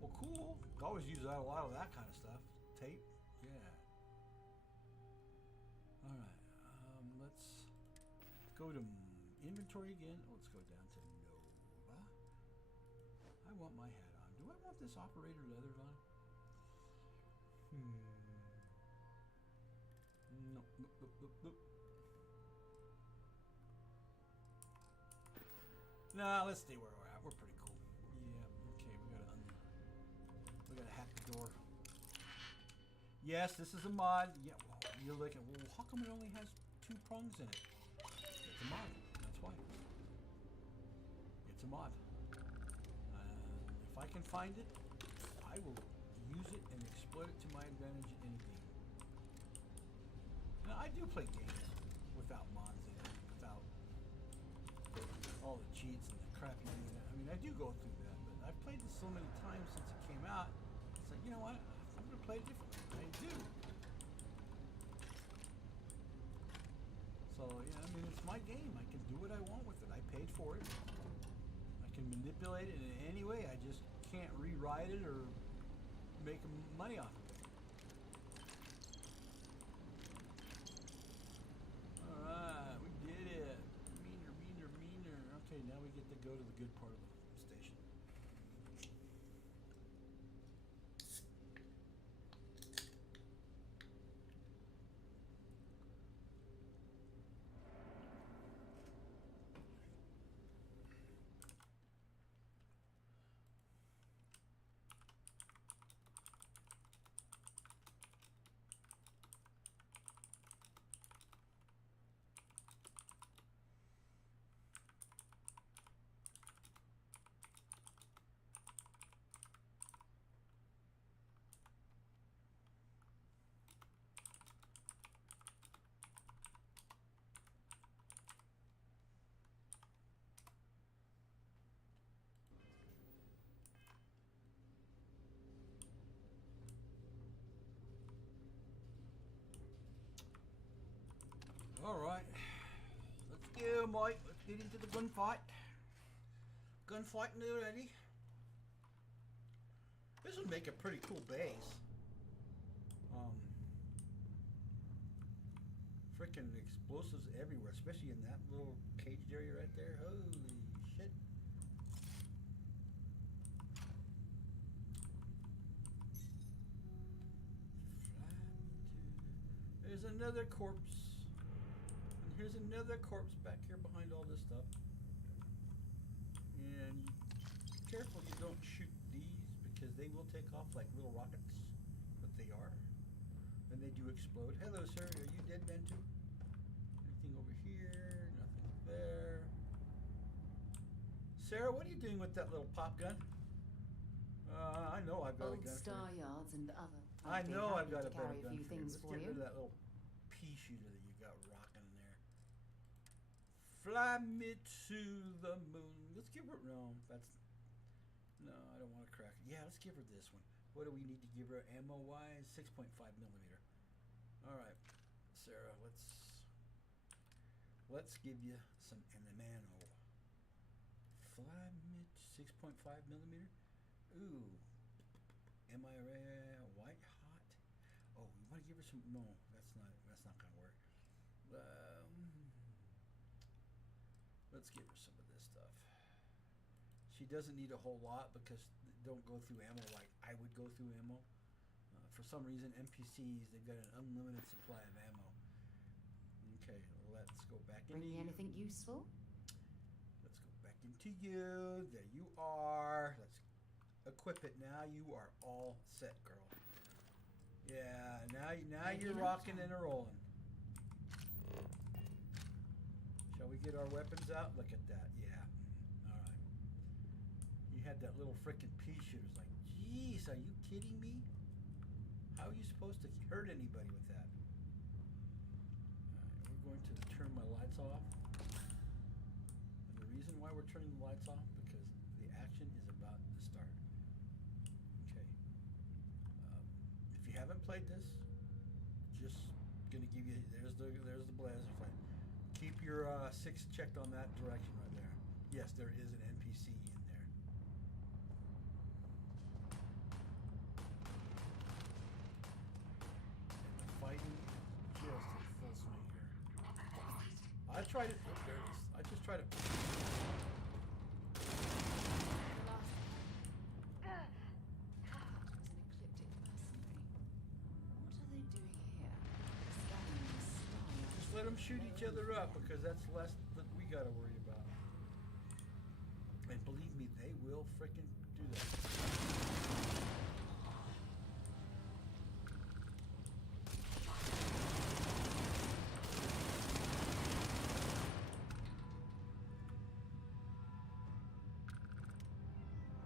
Well, cool. I always use a lot of that kind of stuff. Tape, yeah. All right, let's go to inventory again. Let's go down to Nova. I want my hat on. Do I want this operator leathers on? Nope. Nah, let's stay where we're at. We're pretty cool. Yeah, okay, we gotta hack the door. Yes, this is a mod. Yeah, well, you're looking, well, how come it only has 2 prongs in it? It's a mod, that's why. It's a mod. If I can find it, I will use it and exploit it to my advantage in a game. Now, I do play games. without mods in it, without all the cheats and the crap you need. I mean, I do go through that, but I've played this so many times since it came out. It's like, you know what? I'm gonna play it differently. I do. So yeah, I mean, it's my game. I can do what I want with it. I paid for it. I can manipulate it in any way. I just can't rewrite it or make money off of it. Alright, we did it. Meaner. Okay, now we get to go to the good part of the station. Alright, let's go, Mike. Let's get into the gunfight. Gunfighting already. This would make a pretty cool base. Freaking explosives everywhere, especially in that little caged area right there. Holy shit. There's another corpse. Here's another corpse back here behind all this stuff. And be careful you don't shoot these because they will take off like little rockets. But they are. And they do explode. Hello, sir. Are you dead then too? Anything over here? Nothing there. Sarah, what are you doing with that little pop gun? I know I've got a Old gun. Star Yards and other. I know I've got a better carry a gun few for you. things Let's for get you. rid of that little pea shooter that you got rocking there. Fly me to the moon. Let's give her no. No. I don't want to crack it. Yeah, let's give her this one. What do we need to give her ammo wise? 6.5 millimeter. All right, Sarah. Let's give you some ammo. Fly me 6.5 millimeter. Ooh. Am I white hot? Oh, you want to give her some? No, that's not gonna work. Let's give her some of this stuff. She doesn't need a whole lot because don't go through ammo like I would go through ammo. For some reason, NPCs they've got an unlimited supply of ammo. Okay, let's go back into Bring me you. anything useful? Let's go back into you. There you are. Let's equip it now. You are all set, girl. Yeah, now you're rocking and rolling. Shall we get our weapons out? Look at that. Yeah. All right. You had that little frickin' pea shooter. Like, geez, are you kidding me? How are you supposed to hurt anybody with that? All right, we're going to turn my lights off. And the reason why we're turning the lights off because the action is about to start. Okay. If you haven't played this, just gonna give you there's the blazer fight. Keep your 6 checked on that direction right there. Yes, there is an NPC in there. And the fighting is just in full swing here. I tried it. Oh, there it is. I just tried it. Let them shoot each other up because that's less that we got to worry about. And believe me, they will frickin' do that.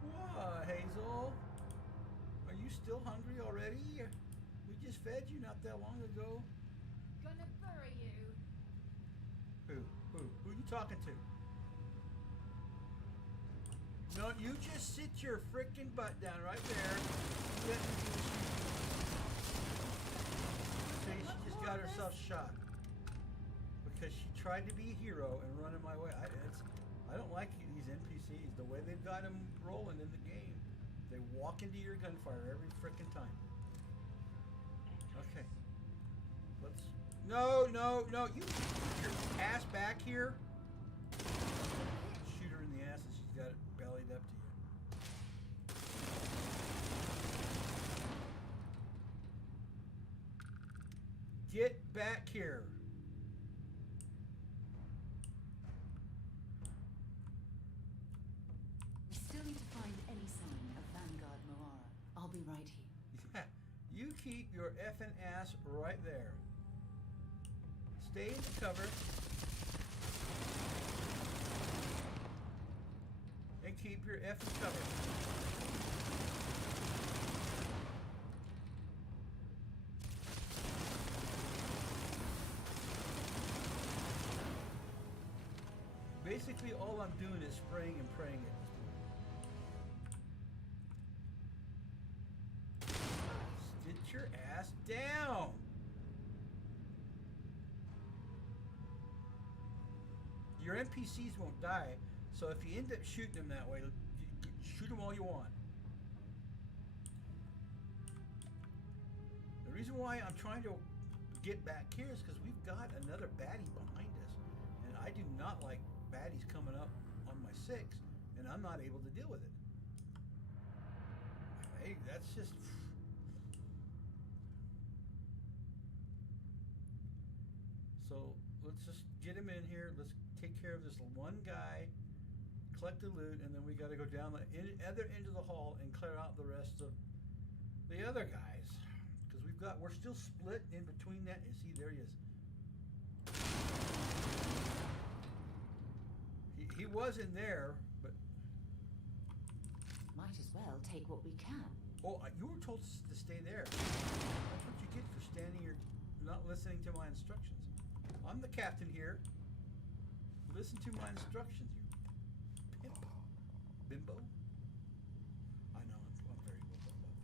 What, Hazel? Are you still hungry already? We just fed you not that long ago. Gonna bury you. Who you talking to? No, you just sit your freaking butt down right there. Let me do the shooting. See, she just got herself shot because she tried to be a hero and run in my way. I don't like these NPCs. The way they've got them rolling in the game, they walk into your gunfire every freaking time. Okay, let's. No, you put your ass back here. Shoot her in the ass and she's got it bellied up to you. Get back here. We still need to find any sign of Vanguard Moara. I'll be right here. Yeah, you keep your effing ass right there. Stay in the cover. And keep your effing cover. Basically, all I'm doing is spraying and praying at this point. Sit your ass down. Your NPCs won't die, so if you end up shooting them that way, shoot them all you want. The reason why I'm trying to get back here is because we've got another baddie behind us, and I do not like baddies coming up on my 6, and I'm not able to deal with it. Hey, that's just... So let's just get him in here. Let's take care of this one guy, collect the loot, and then we got to go down the other end of the hall and clear out the rest of the other guys, because we're still split in between that. You see, there he is. He was in there, but might as well take what we can. Oh, you were told to stay there. That's what you get for standing here, not listening to my instructions. I'm the captain here. Listen to my instructions, you pimp. Bimbo. I know, I'm very well about things.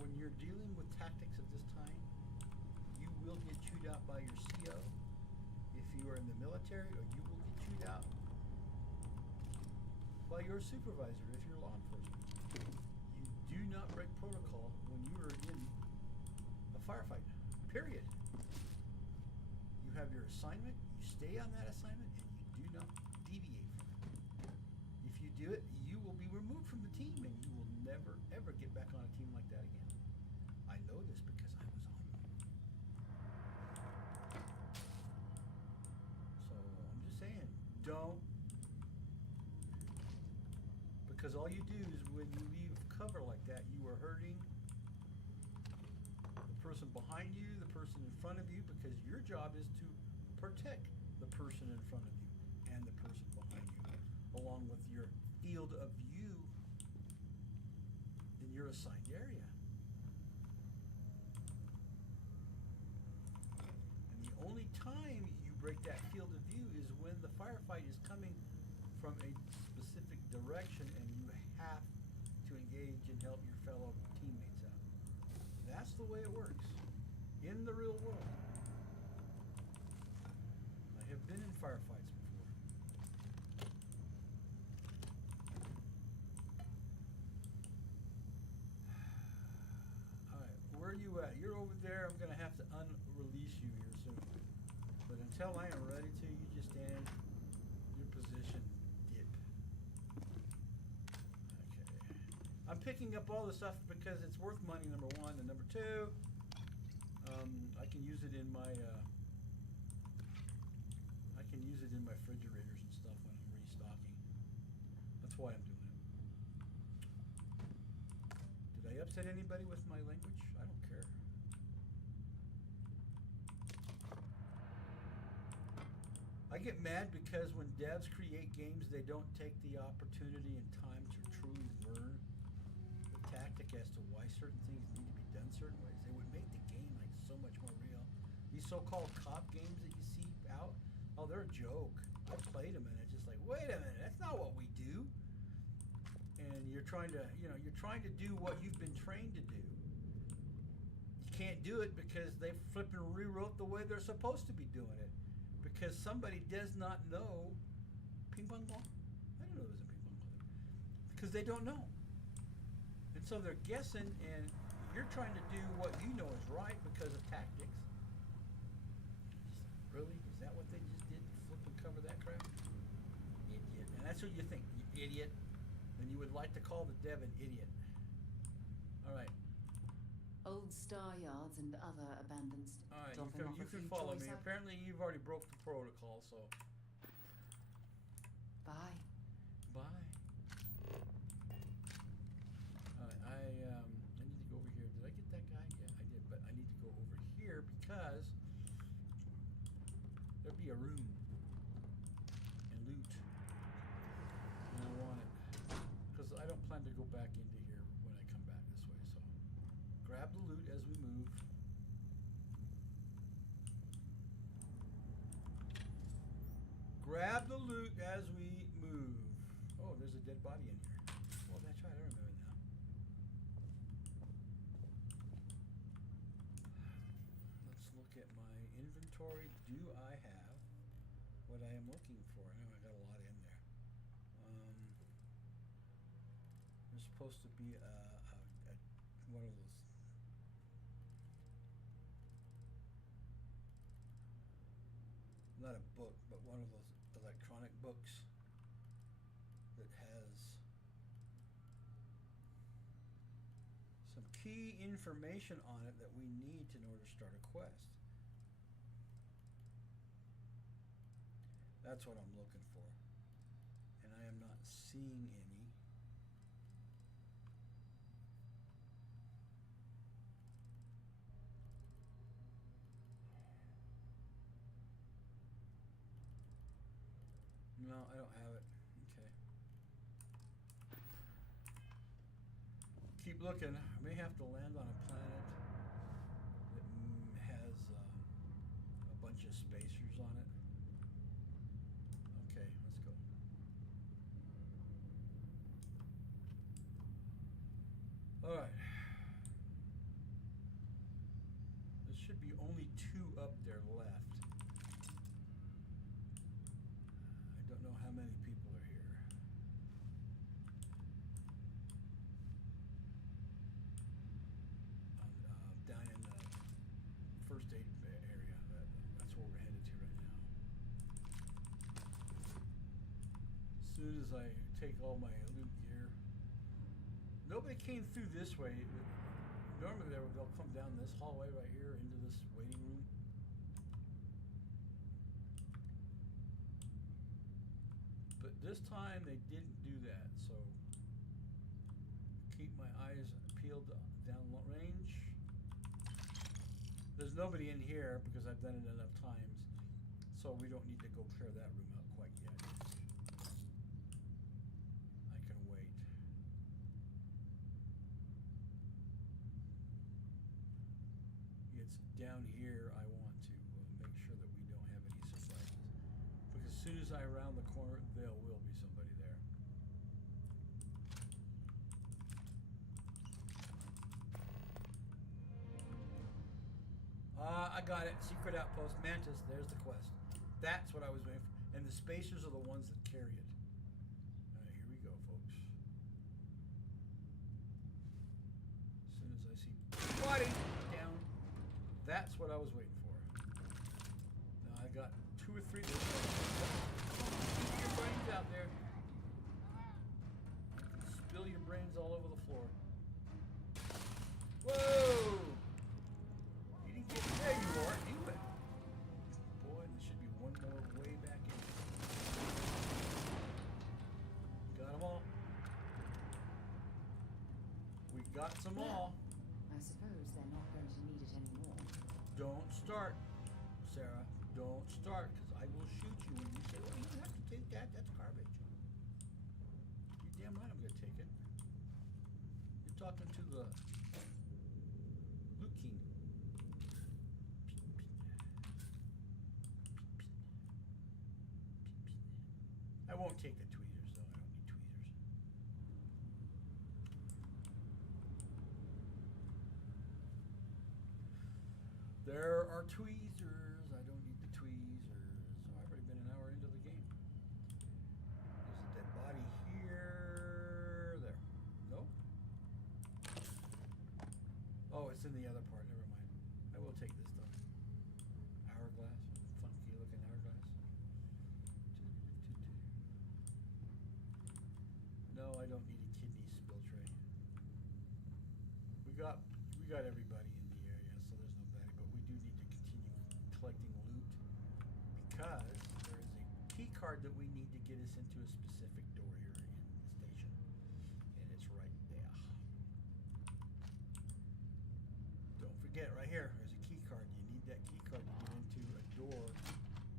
When you're dealing with tactics of this time, you will get chewed out by your CO if you are in the military, or you will get chewed out by your supervisor if you're law enforcement. You do not break protocol when you are in a firefight, period. You have your assignment, you stay on that assignment, and you do not deviate from it. If you do it, you will be removed from the team, and you will never, ever get back on a team like that again. I know this because I was on one. So, I'm just saying, don't. Because all you do is when you leave cover like that, you are hurting the person behind you, the person in front of you, because your job is to protect the person in front of you and the person behind you, along with your field of view in your assigned area. And the only time you break that field of view is when the firefight is coming from a specific direction and you have to engage and help your fellow teammates out. That's the way it works in the real world. I have been in firefights before. Alright, where are you at? You're over there. I'm going to have to unrelease you here soon. But until I am ready to, you just stand your position. I'm picking up all the stuff because it's worth money, number one, and number two, I can use it in my refrigerators and stuff when I'm restocking. That's why I'm doing it. Did I upset anybody with my language? I don't care. I get mad because when devs create games, they don't take the opportunity and time to truly learn tactic as to why certain things need to be done certain ways. It would make the game like so much more real. These so-called cop games that you see out, oh, they're a joke. I played them and it's just like, wait a minute, that's not what we do. And you're trying to, you're trying to do what you've been trained to do. You can't do it because they flipping rewrote the way they're supposed to be doing it. Because somebody does not know ping pong ball. I didn't know there was a ping pong ball. Because they don't know. And so they're guessing, and you're trying to do what you know is right because of tactics. Really? Is that what they just did? Flip and cover that crap? Idiot. And that's what you think, you idiot. And you would like to call the dev an idiot. Alright. Old star yards and other abandoned. Alright, you can follow me. Apparently you've already broke the protocol, so. Bye. Bye. Alright, I need to go over here. Did I get that guy? Yeah, I did, but I need to go over here because there'd be a room and loot. And I want it. Because I don't plan to go back into here when I come back this way, so. Grab the loot as we move. Grab the loot as we move. Oh, there's a dead body in here. Well, that's right, I remember now. Let's look at my inventory. Do I have what I am looking for? I know I got a lot in there. There's supposed to be one of those. Not a book, but one of those electronic books that has some key information on it that we need in order to start a quest. That's what I'm looking for. And I am not seeing any. No, I don't have it. Okay. Keep looking. I may have to land on a planet that has a bunch of spacers on it. Okay, let's go. Alright. There should be only 2 up there left. Know how many people are here. Down in the first aid area. That's where we're headed to right now. As soon as I take all my loot gear. Nobody came through this way. Normally they'll come down this hallway right here into this waiting room. But this time they didn't do that, so keep my eyes peeled down range. There's nobody in here because I've done it enough times, so we don't need to go clear that room out quite yet. I can wait. It's down here I want to make sure that we don't have any surprises. Because as soon as I round the corner, there will be somebody there. I got it. Secret outpost, Mantis. There's the quest. That's what I was waiting for. And the spacers are the ones that carry it. Alright, here we go, folks. As soon as I see body down, that's what I was waiting for. Now I got 2 or 3. Keep your brains out there. Spill your brains all over the floor. Whoa! You didn't get there, you are. You went. Boy, there should be one more way back in. Got them all. We got them all. I suppose they're not going to need it anymore. Don't start, Sarah. Don't start, because I will shoot you when you say, "Oh, you don't have to take that. That's garbage." You're damn right I'm going to take it. You're talking to the Luke King. I won't take the tweezers though. I don't need tweezers. There are tweezers. I don't need the tweezers. Oh, I've already been an hour into the game. There's a dead body here. There. Nope. Oh, it's in the other part. Never mind. I will take this though. Hourglass. Funky looking hourglass. No, I don't need a kidney spill tray. We got everybody in the area, so there's no baddie, but we do need to continue collecting loot because there is a key card that we need to get us into a specific door here in the station. And it's right there. Don't forget, right here, there's a key card. You need that key card to get into a door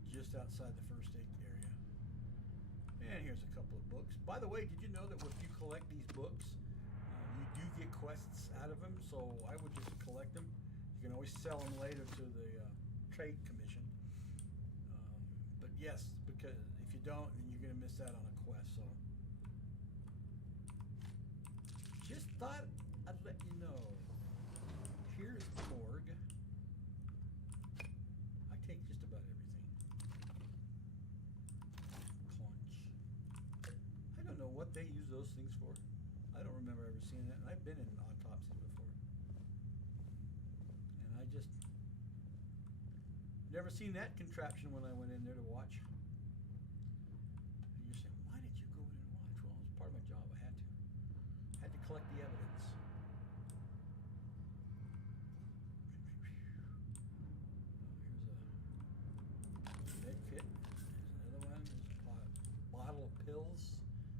just outside the first aid area. And here's a couple of books. By the way, did you know that if you collect these books, you do get quests out of them? So I would just collect them. You can always sell them later to the trade commission. But yes, because if you don't, then you're going to miss out on a quest. So just thought I'd let you know. Here's the morgue. I take just about everything. I don't know what they use those things for. I don't remember ever seeing that. And I've been in autopsies before. And I just never seen that contraption when I went in there to watch. And you're saying, why did you go in and watch? Well, it's part of my job. I had to. I had to collect the evidence. Here's a med kit. There's another one. There's a bottle of pills.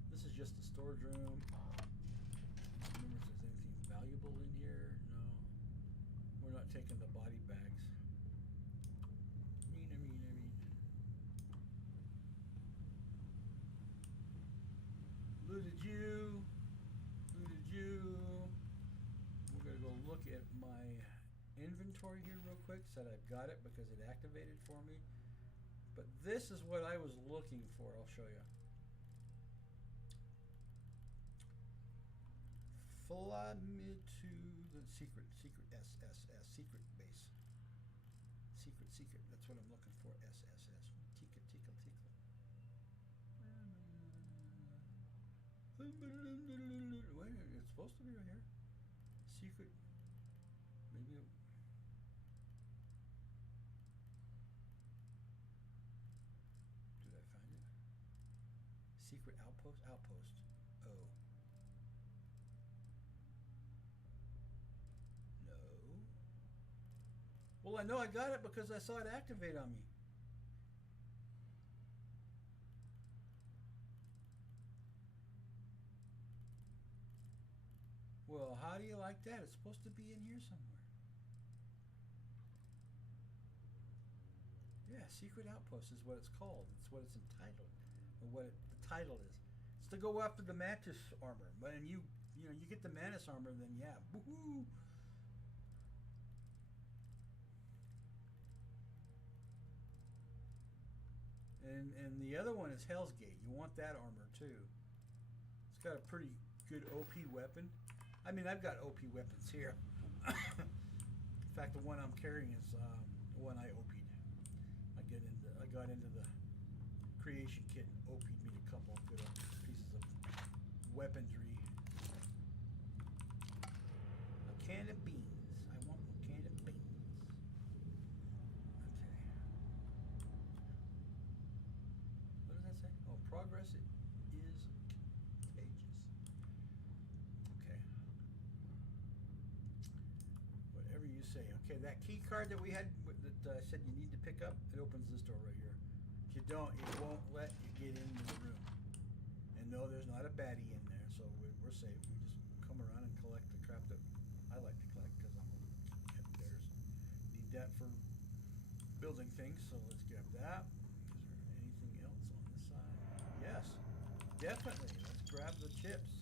This is just a storage room. Remember if there's anything valuable in here? No. We're not taking the body bags. Looted you. Looted you. We're going to go look at my inventory here real quick. Said I've got it because it activated for me. But this is what I was looking for. I'll show you. Fly me to the secret SSS, secret base. Secret, that's what I'm looking for, SSS. Tika. Wait, it's supposed to be right here. Secret, maybe did I find it? Secret outpost? Oh. Well, I know I got it because I saw it activate on me. Well, how do you like that? It's supposed to be in here somewhere. Yeah, Secret Outpost is what it's called. It's what it's entitled, or what the title is. It's to go after the Mantis armor. But and you get the Mantis armor, then yeah, woohoo! And the other one is Hell's Gate. You want that armor too. It's got a pretty good OP weapon. I mean, I've got OP weapons here. In fact, the one I'm carrying is the one I OP'd. I got into the creation kit and OP'd me a couple of good pieces of weaponry. A can of beans. I want a can of beans. Okay. What does that say? Oh, progress is contagious. Okay. Whatever you say. Okay, that key card that we had that I said you need to pick up, it opens this door right here. If you don't, it won't let you get into the room. And no, there's not a baddie in there, so we're safe. We just come around and collect the crap that I like to collect because I'm a loot bears. Need that for building things, so let's grab that. Is there anything else on this side? Yes, definitely. Let's grab the chips.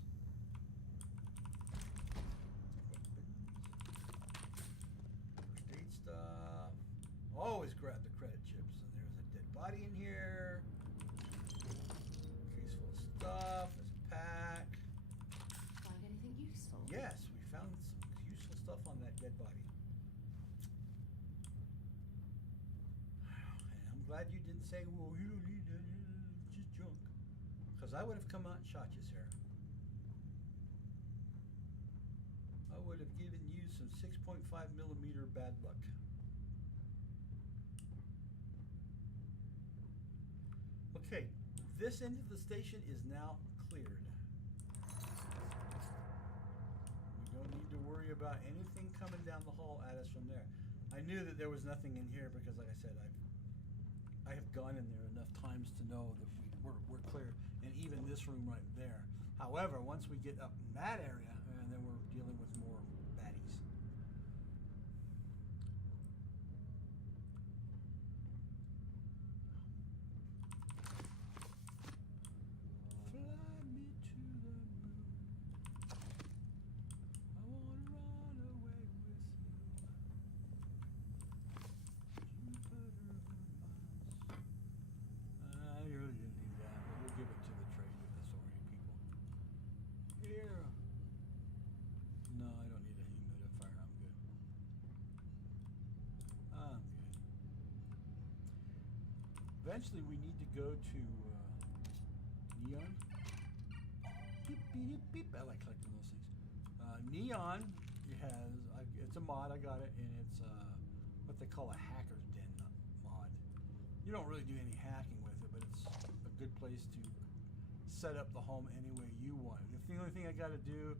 say, well, you don't need that, it's just junk. Because I would have come out and shot you, Sarah. I would have given you some 6.5 millimeter bad luck. Okay, this end of the station is now cleared. We don't need to worry about anything coming down the hall at us from there. I knew that there was nothing in here because, like I said, I have gone in there enough times to know that we're clear, and even this room right there. However, once we get up in that area, and then we're dealing with more baddies. Fly me to the moon. I wanna run away with you. Jupiter miles. I really didn't need that, but we'll give it to the trade authority people. Here. No, I don't need a humidifier. I'm good. I'm good. Eventually, we need to go to Neon. Beep, beep, beep. I like collecting those things. Neon has, it's a mod. I got it, and it's what they call a hacker's den mod. You don't really do any hacking with it, but it's a good place to set up the home any way you want it. The only thing I got to do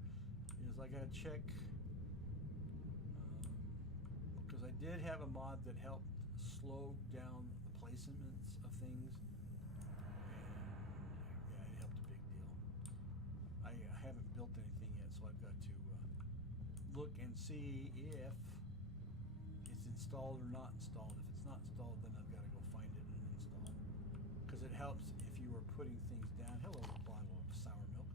is I got to check, because I did have a mod that helped slow down the placements of things, and yeah, it helped a big deal. I haven't built anything yet, so I've got to look and see if it's installed or not installed. If it's not installed, then I've got to go find it and install it, because it helps if you are putting things down. Hello, bottle of sour milk.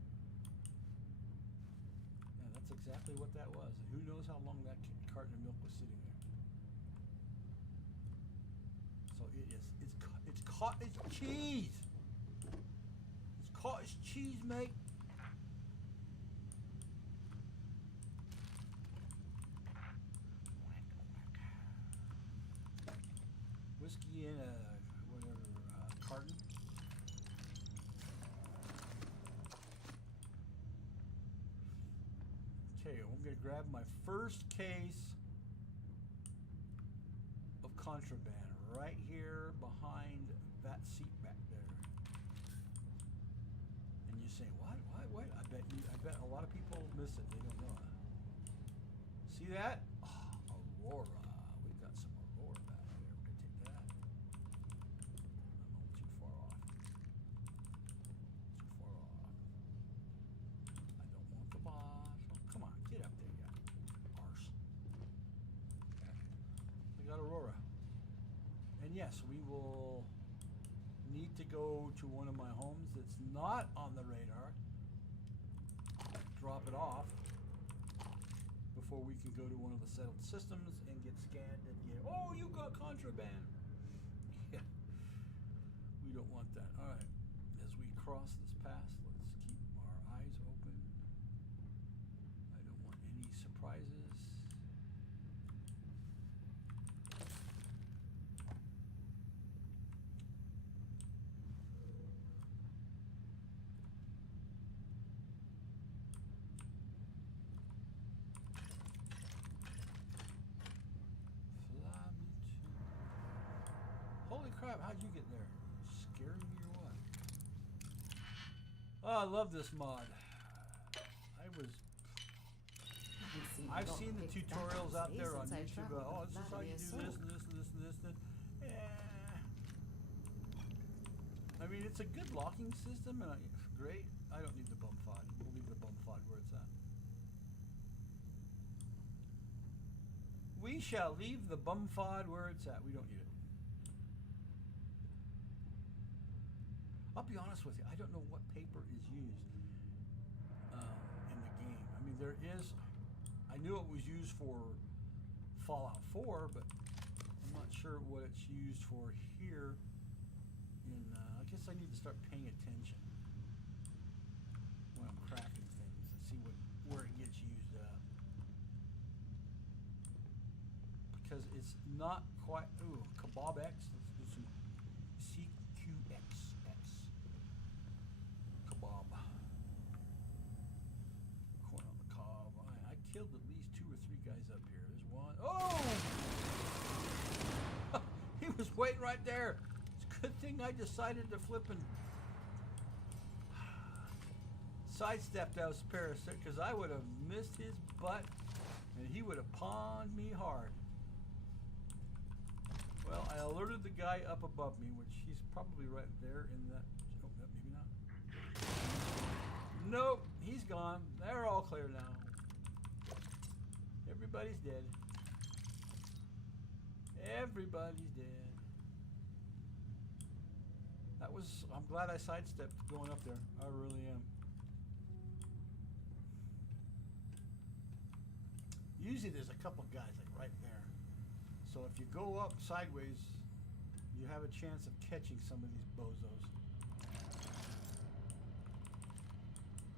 Yeah, that's exactly what that was. Who knows how long that carton of milk was sitting there. So it's cottage cheese. It's cottage cheese, mate. Whiskey in a carton. Okay, I'm gonna grab my first case of contraband right here behind that seat back there. And you say, what? I bet a lot of people miss it. They don't know it. See that? Oh, Aurora. We've got some Aurora back there. We're gonna take that. I'm not too far off. Too far off. I don't want the boss. Oh, come on, get up there, you arse. I got Aurora. And yes, we will need to go to one of my homes that's not on the radar. Drop it off before we can go to one of the settled systems and get scanned and get, oh, you got contraband. Yeah, we don't want that. All right, as we cross this pass, let's keep our eyes open. I don't want any surprises. Holy crap, how'd you get there? Scaring me or what? Oh, I love this mod. I've seen the tutorials out there on YouTube. Oh, this is how you do this and this and this and this. Yeah. I mean, it's a good locking system, and great. I don't need the bum fod. We'll leave the bum fod where it's at. We shall leave the bum fod where it's at. We don't need it. I'll be honest with you, I don't know what paper is used in the game. I mean, there is, I knew it was used for Fallout 4, but I'm not sure what it's used for here. I guess I need to start paying attention when I'm crafting things and see where it gets used up. Because it's not quite, ooh, Kebab X, let's do some killed at least 2 or 3 guys up here. There's one. Oh! He was waiting right there. It's a good thing I decided to flip and sidestep those parasites, because I would have missed his butt and he would have pawned me hard. Well, I alerted the guy up above me, which he's probably right there in that. Oh, no, maybe not. Nope, he's gone. They're all clear now. Everybody's dead. Everybody's dead. That was. I'm glad I sidestepped going up there. I really am. Usually there's a couple guys like right there. So if you go up sideways, you have a chance of catching some of these bozos.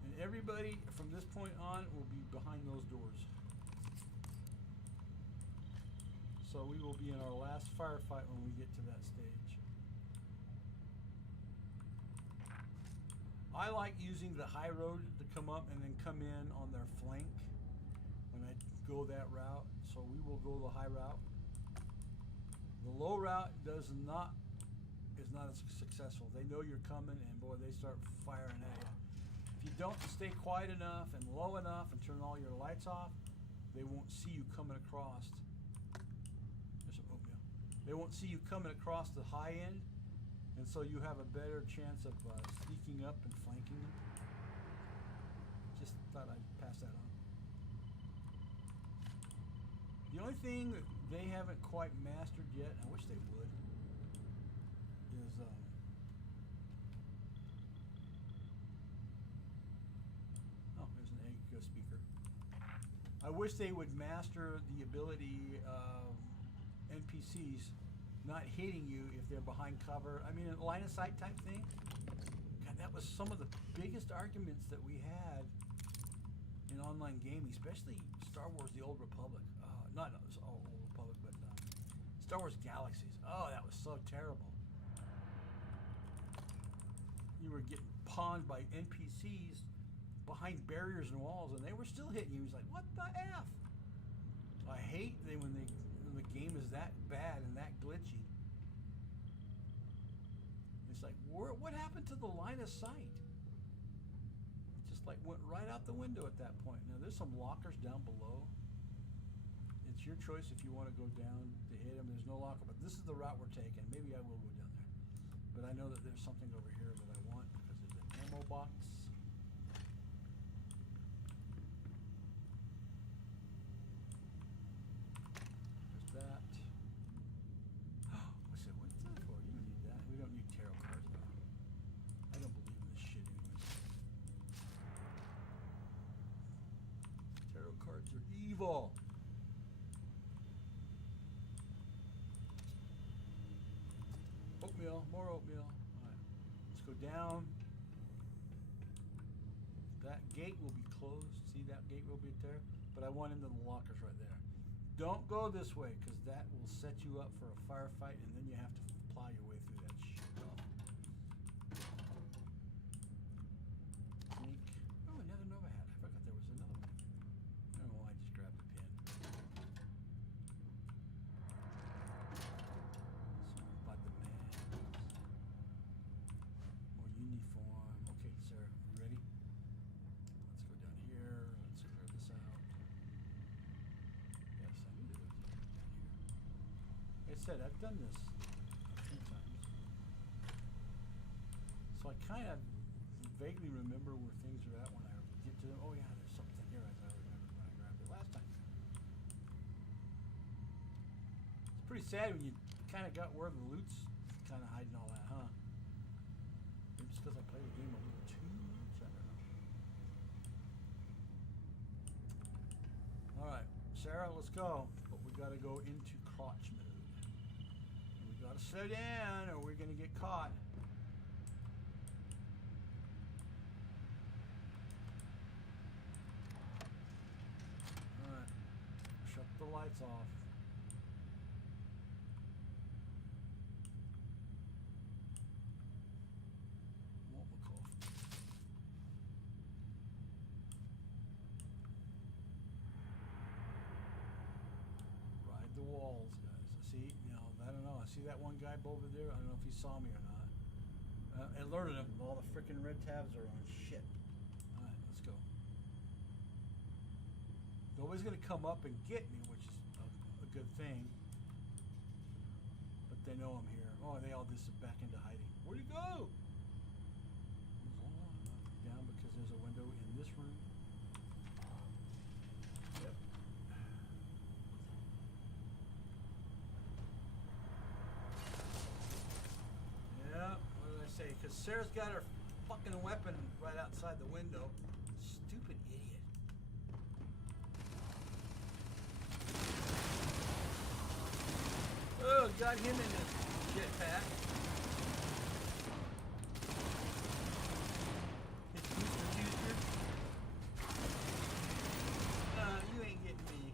And everybody from this point on will be behind those doors. So we will be in our last firefight when we get to that stage. I like using the high road to come up and then come in on their flank when I go that route. So we will go the high route. The low route is not as successful. They know you're coming, and boy, they start firing at you. If you don't stay quiet enough and low enough and turn all your lights off, they won't see you coming across. There's some oatmeal. They won't see you coming across the high end, and so you have a better chance of sneaking up and flanking them. Just thought I'd pass that on. The only thing that they haven't quite mastered yet, I wish they would, is oh, there's an egg speaker. I wish they would master the ability of NPCs not hitting you if they're behind cover. I mean, a line of sight type thing. God, that was some of the biggest arguments that we had in online gaming, especially Star Wars: The Old Republic. Not Old Republic, but Star Wars Galaxies. Oh, that was so terrible. You were getting pawned by NPCs behind barriers and walls, and they were still hitting you. He's like, "What the f?" I hate when the game is that bad and that glitchy. It's like, what happened to the line of sight? It just like went right out the window at that point. Now there's some lockers down below. It's your choice if you want to go down to hit them. There's no locker, but this is the route we're taking. Maybe I will go down there. But I know that there's something over here that I want because there's an ammo box. There's that. What's that for? You don't need that. We don't need tarot cards though. I don't believe in this shit anyways. Tarot cards are evil. Oatmeal, more oatmeal. Alright, let's go down. That gate will be closed. See, that gate will be there. But I want into the lockers right there. Don't go this way, because that will set you up for a firefight, and then you have to plow your way through that shit. Sneak. Oh, another Nova hat. I forgot there was another one. Oh, I just grabbed the pin. About the man. More uniform. Okay, Sarah, you ready? Let's go down here. Let's clear this out. Yes, I knew there was down here. Like I said, I've done this a few times. So I kind of vaguely remember where things are at when I get to them. Oh yeah, there's something here as I remembered when I grabbed it last time. It's pretty sad when you kind of got where the loot's kind of hiding all that, huh? Maybe it's because I play the game a little too much, I don't know. Alright, Sarah, let's go. But we gotta go into crotch mode. And we gotta slow down or we're gonna get caught. Alright, shut the lights off. guy over there. I don't know if he saw me or not. I alerted him. All the freaking red tabs are on. Shit. All right, let's go. Nobody's gonna come up and get me, which is a good thing. But they know I'm here. Oh, they all just back into hiding. Where'd he go? Down because there's a window in this room. Yep. Yeah, what did I say? Because Sarah's got her fucking weapon right outside the window. Stupid idiot. Oh, got him in his jetpack. His booster. You ain't getting me.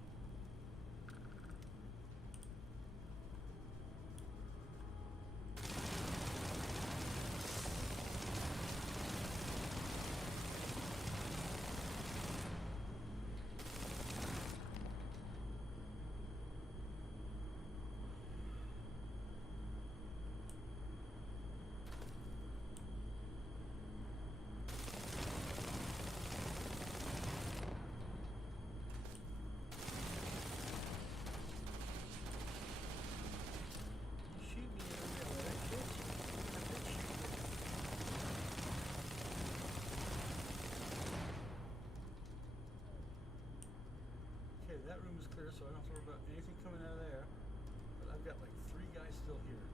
Okay, that room is clear, so I don't have to worry about anything coming out of there. But I've got like 3 guys still here.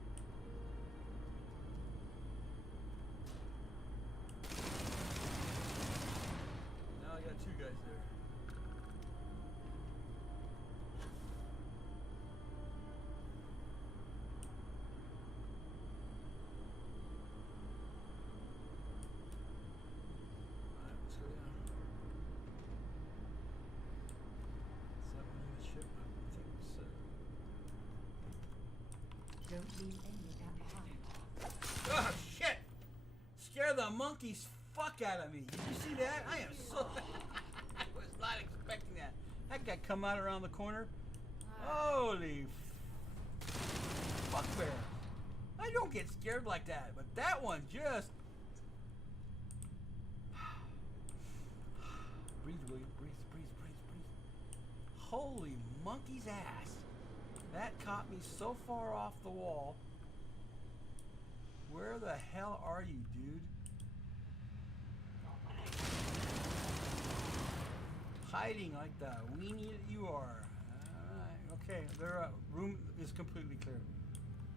Now I got 2 guys there. Alright, let's go down. Is that one in the ship? I think so. Don't leave any of that behind. Oh shit! Scare the monkey's fuck out of me. Did you see that? I am so I was not expecting that. That guy come out around the corner. Holy fuck bear. I don't get scared like that, but that one just breathe, William, breathe. Holy monkey's ass. That caught me so far off the wall. Where the hell are you, dude? Hiding like the weenie that you are. Alright, okay, their room is completely clear.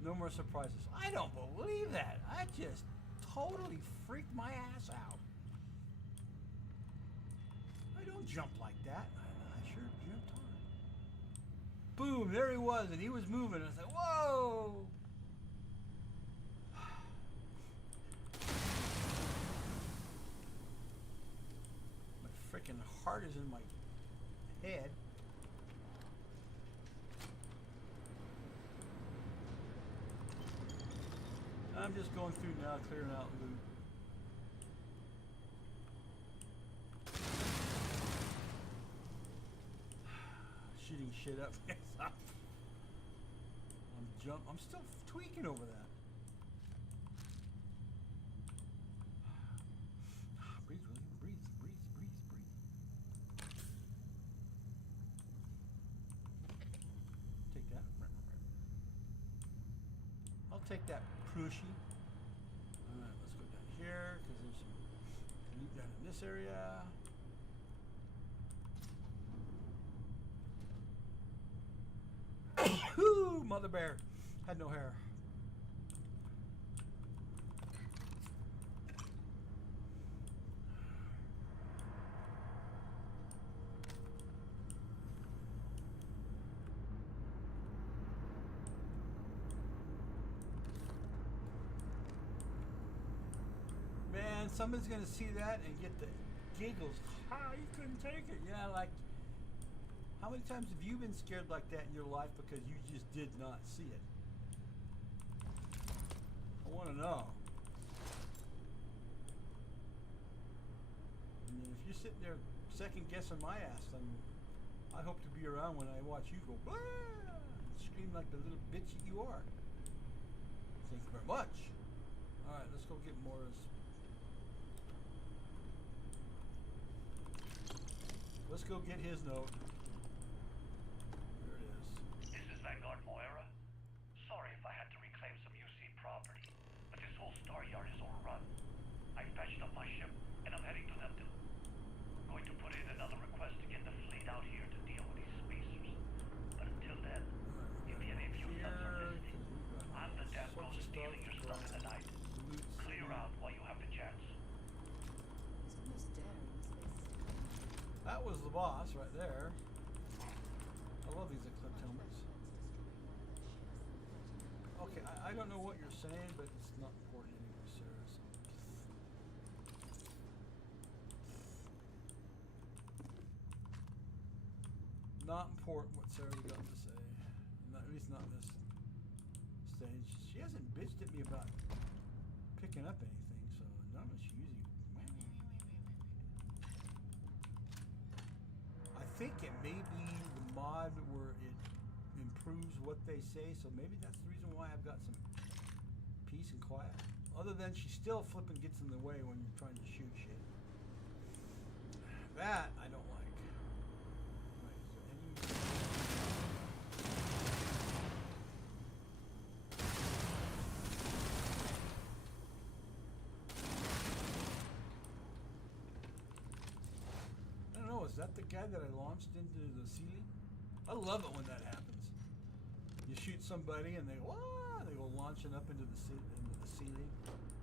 No more surprises. I don't believe that. I just totally freaked my ass out. I don't jump like that. I sure jumped hard. Boom, there he was, and he was moving. I was like, whoa! My freaking heart is in my head. I'm just going through now, clearing out loot. Shooting shit up. I'm still tweaking over that. Breathe, William. Breathe. Take that. I'll take that, Prushy. Alright, let's go down here, because there's some loot down in this area. Whoo! Mother bear. Had no hair. Man, somebody's gonna see that and get the giggles. Ha! You couldn't take it. Yeah, like, how many times have you been scared like that in your life because you just did not see it? I want to know. I mean, if you're sitting there second guessing my ass, then I hope to be around when I watch you go, "Blah!" and scream like the little bitch that you are. Thank you very much. Alright, let's go get Mora's. Let's go get his note. There it is. This is Vanguard Moira. Sorry if I had to reclaim some UC property, but this whole star yard is overrun. I patched up my ship, and I'm heading to them too. Going to put in another request to get the fleet out here to deal with these spacers. But until then, if any of you thugs are listening, I'm the damn ghost stealing your stuff in the night. Clear out while you have the chance. It's almost daring, isn't it? That was the boss right there. I love these eclipse helmets. Okay, I don't know what you're saying, but it's not important anyway, Sarah. So. Not important what Sarah's got to say. Not, at least not in this stage. She hasn't bitched at me about picking up anything, so none of she usually. I think it may be the mod where it improves what they say, so maybe that's the reason why I've got some peace and quiet. Other than she still flipping gets in the way when you're trying to shoot shit. That I don't like. Right, is there any... I don't know, is that the guy that I launched into the ceiling? I love it when that happens. You shoot somebody and they go, "Wah!" They go launching up into the ceiling,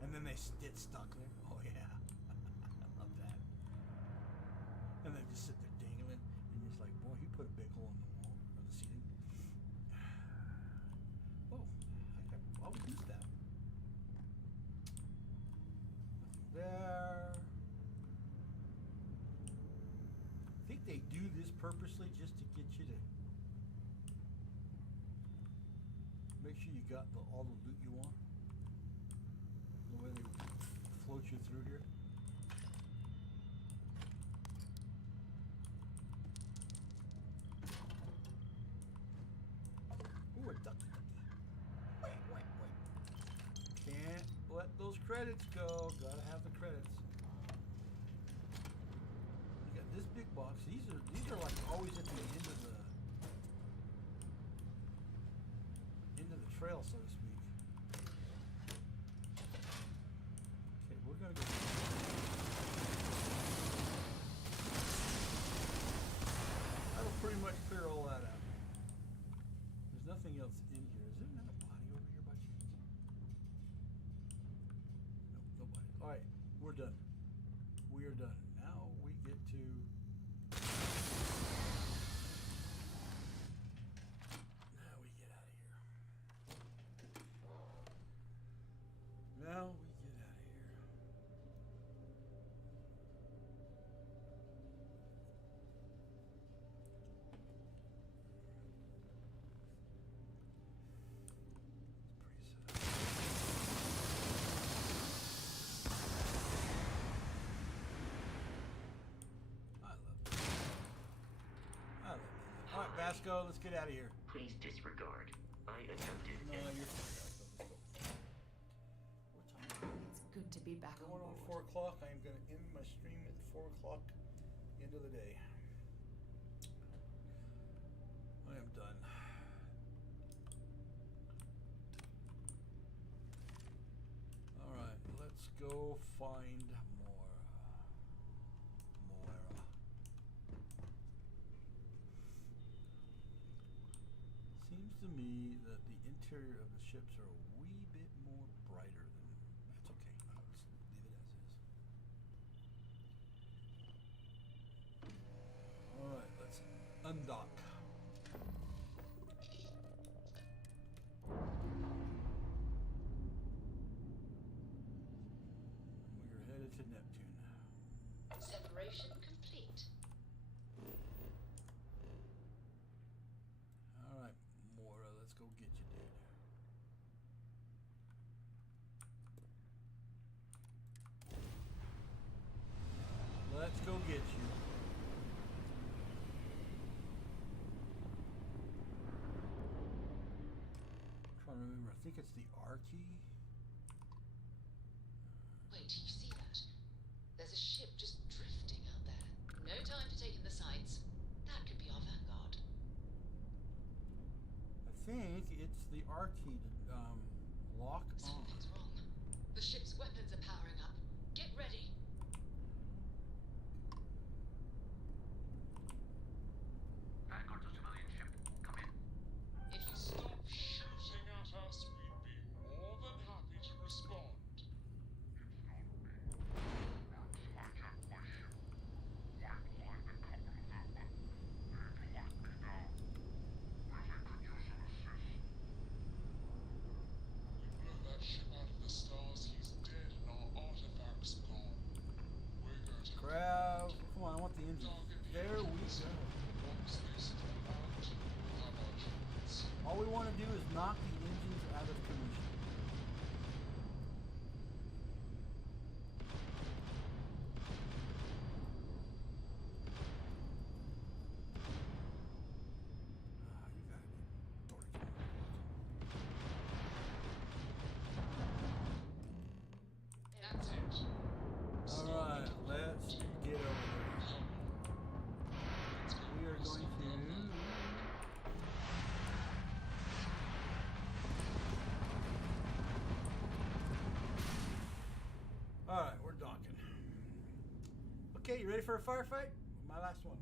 and then they get stuck there. Oh yeah, I love that. And they just sit there dangling, and you're just like, boy, he put a big hole in the wall or the ceiling. Oh, I'll use that. Nothing there. I think they do this purposely just to get you to make sure you got all the loot you want. The way they float you through here. Ooh, a duck. Wait. Can't let those credits go. Gotta have the credits. You got this big box. These are like always at the end of the trail, so to speak. Okay, we're gonna go. That'll pretty much clear all that out. There's nothing else in here. Is there another body over here by chance? Nope, nobody. Alright, we're done. We are done. Now we get to Now we get out of here. It's pretty sad. I love it. Alright, Vasco, let's get out of here. Please disregard. I attempted. No, you're fine. Good to be back Going on 4 o'clock. I am going to end my stream at 4 o'clock, end of the day. I am done. Alright, let's go find Moira. Seems to me that the interior of the ships are a wee bit more brighter than. That's okay. Let's leave it as is. Alright, let's undock. We're headed to Neptune. Separation complete. Alright, Moira, let's go get you, dude. think it's the R key. Wait, you see that? There's a ship just drifting out there. No time to take in the sights. That could be our vanguard. I think it's the R key to lock on. Something's wrong. The ship's weapons are powering up. Get ready. Vanguard to civilian ship. Come in. If you stop Shooting at us, we'd be more than happy to respond. We blew that ship out of the stars, he's dead, and our artifacts gone. We're going to Crab. Come on, I want the engine. There we go. once they stall out, we'll have our chance. All we want to do is knock the engines out of commission. You gotta be dorky. That's it. Alright, let's get over there. We are going to... Alright, we're docking. Okay, you ready for a firefight? My last one.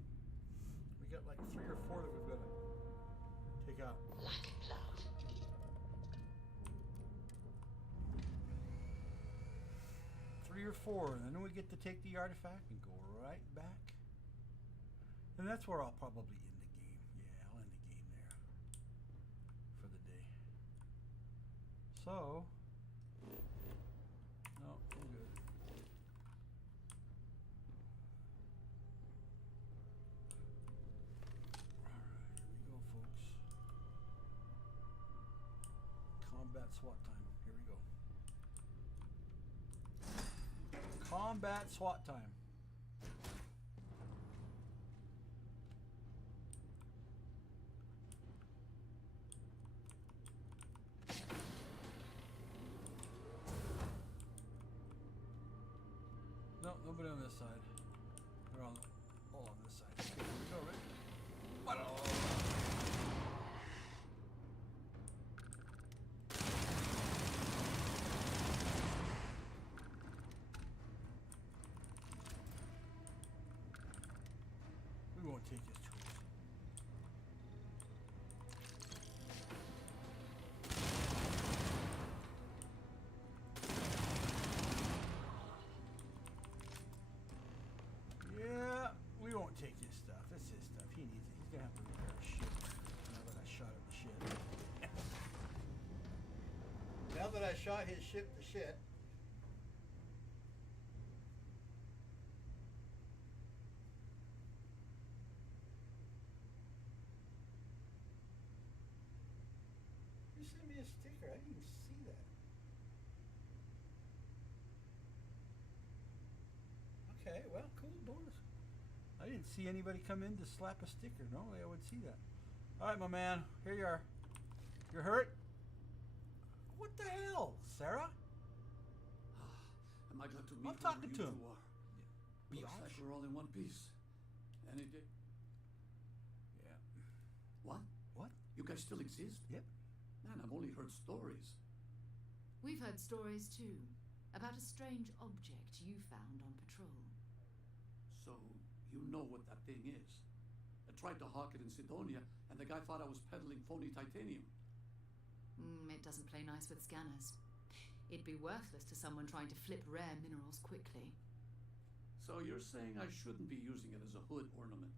We got like 3 or 4 that we've got to take out. like a glove. 3 or 4, and then we get to take the artifact and go right back. And that's where I'll probably end the game. Yeah, I'll end the game there for the day. So, no, we're good. Alright, here we go, folks. Combat SWAT time. Here we go. Combat SWAT time. No, nobody on this side. They're all on this side. Okay, here we go, ready? We won't take his tools. Yeah, we won't take his stuff. That's his stuff. He needs it. He's gonna have to repair his shit. Now that I shot at the shit. Now that I shot his ship to shit. You sent me a sticker. I didn't even see that. Okay, well, cool, bonus. I didn't see anybody come in to slap a sticker. Normally I would see that. All right, my man. Here you are. You're hurt? What the hell, Sarah? Am I glad to meet I'm talking to him. Looks like we're all in one piece. Any day. Yeah. What? What? You guys still exist? Yep. Man, I've only heard stories. We've heard stories too about a strange object you found on patrol. So, you know what that thing is. I tried to hawk it in Sidonia, and the guy thought I was peddling phony titanium. It doesn't play nice with scanners. It'd be worthless to someone trying to flip rare minerals quickly. So you're saying I shouldn't be using it as a hood ornament?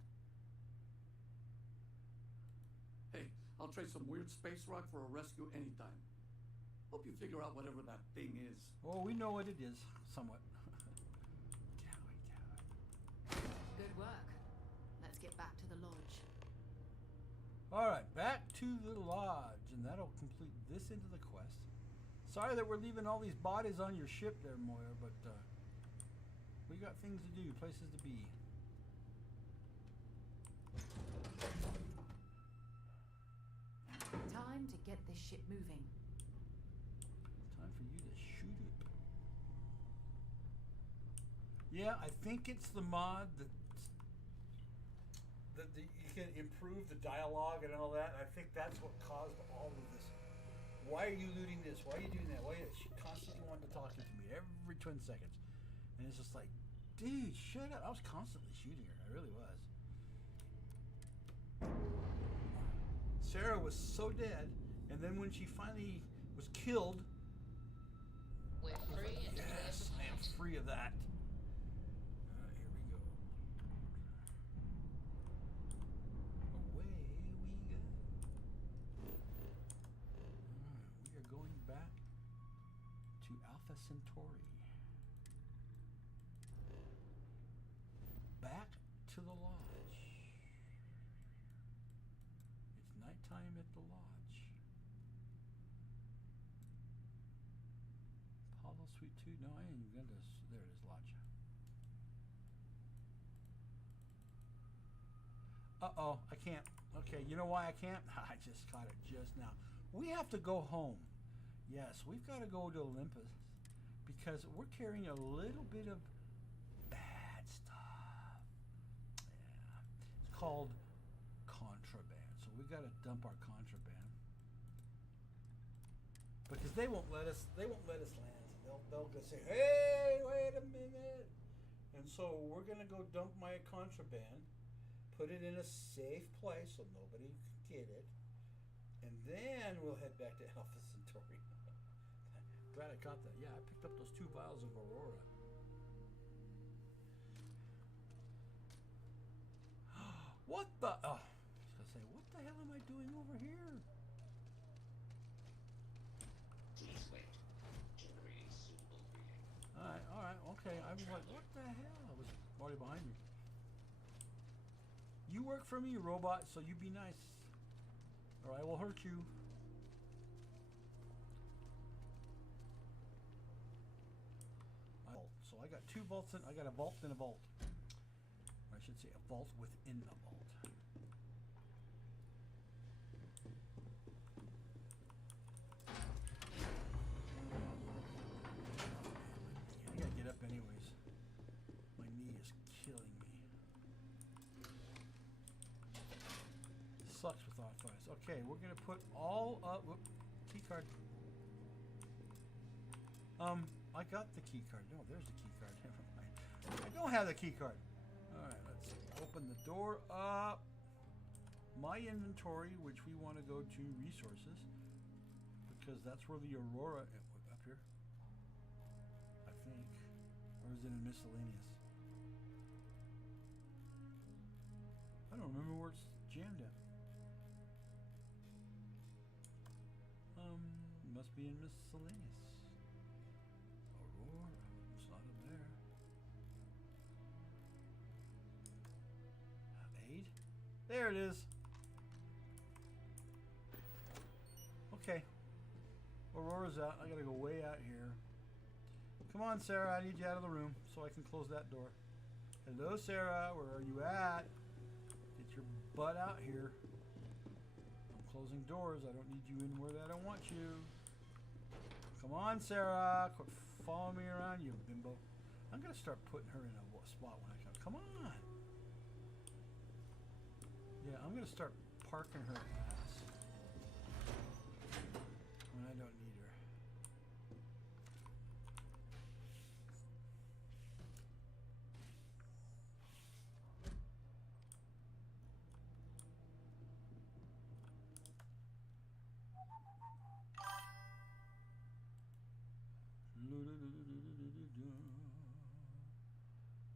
Hey, I'll trade some weird space rock for a rescue anytime. Hope you figure out whatever that thing is. Oh, we know what it is, somewhat. Good work. Let's get back to the lodge. All right, back to the lodge, and that'll complete this end of the quest. Sorry that we're leaving all these bodies on your ship there, Moira, but we got things to do, places to be. Time to get this ship moving. Yeah, I think it's the mod that you can improve the dialogue and all that. I think that's what caused all of this. Why are you looting this? Why are you doing that? Why? She constantly wanted to talk to me every 20 seconds, and it's just like, dude, shut up! I was constantly shooting her. I really was. Sarah was so dead, and then when she finally was killed, We're free and clear yes, for I am flight. free of that. Here we go. Away we go. We are going back to Alpha Centauri. Back to the lodge. It's nighttime at the lodge. Apollo Suite 2. No, I ain't even got this. There it is, lodge. Uh-oh, I can't. Okay, you know why I can't? I just caught it just now. We have to go home. Yes, we've got to go to Olympus because we're carrying a little bit of bad stuff. Yeah. It's called contraband. So we've got to dump our contraband. Because they won't let us land. They'll just say, "Hey, wait a minute." And so we're going to go dump my contraband, put it in a safe place so nobody can get it. And then we'll head back to Alpha Centauri. Glad I caught that. Yeah, I picked up those 2 vials of Aurora. What the? Oh, I was gonna say, what the hell am I doing over here? Please wait. Generating suitable reading. All right, okay. I was like, what the hell? I was already behind me. You work for me, robot, so you be nice, or I will hurt you. So I got 2 vaults in. I got a vault and a vault. Or I should say a vault within a vault. I gotta get up anyways. My knee is killing me. This sucks with arthritis. Okay, we're gonna put all up. Whoop, key card. I got the key card. No, there's the key card. Never mind. I don't have the key card. All right, let's open the door up. My inventory, which we want to go to resources, because that's where the Aurora up here. I think, or is it in miscellaneous? I don't remember where it's jammed at. Must be in miscellaneous. Aurora, it's not in there. Aid? There it is. Okay. Aurora's out. I gotta go way out here. Come on, Sarah. I need you out of the room so I can close that door. Hello, Sarah. Where are you at? Get your butt out here. I'm closing doors. I don't need you anywhere that I don't want you. Come on, Sarah. Quit following me around, you bimbo. I'm going to start putting her in a spot when I come. Come on. Yeah, I'm going to start parking her ass when I don't need her.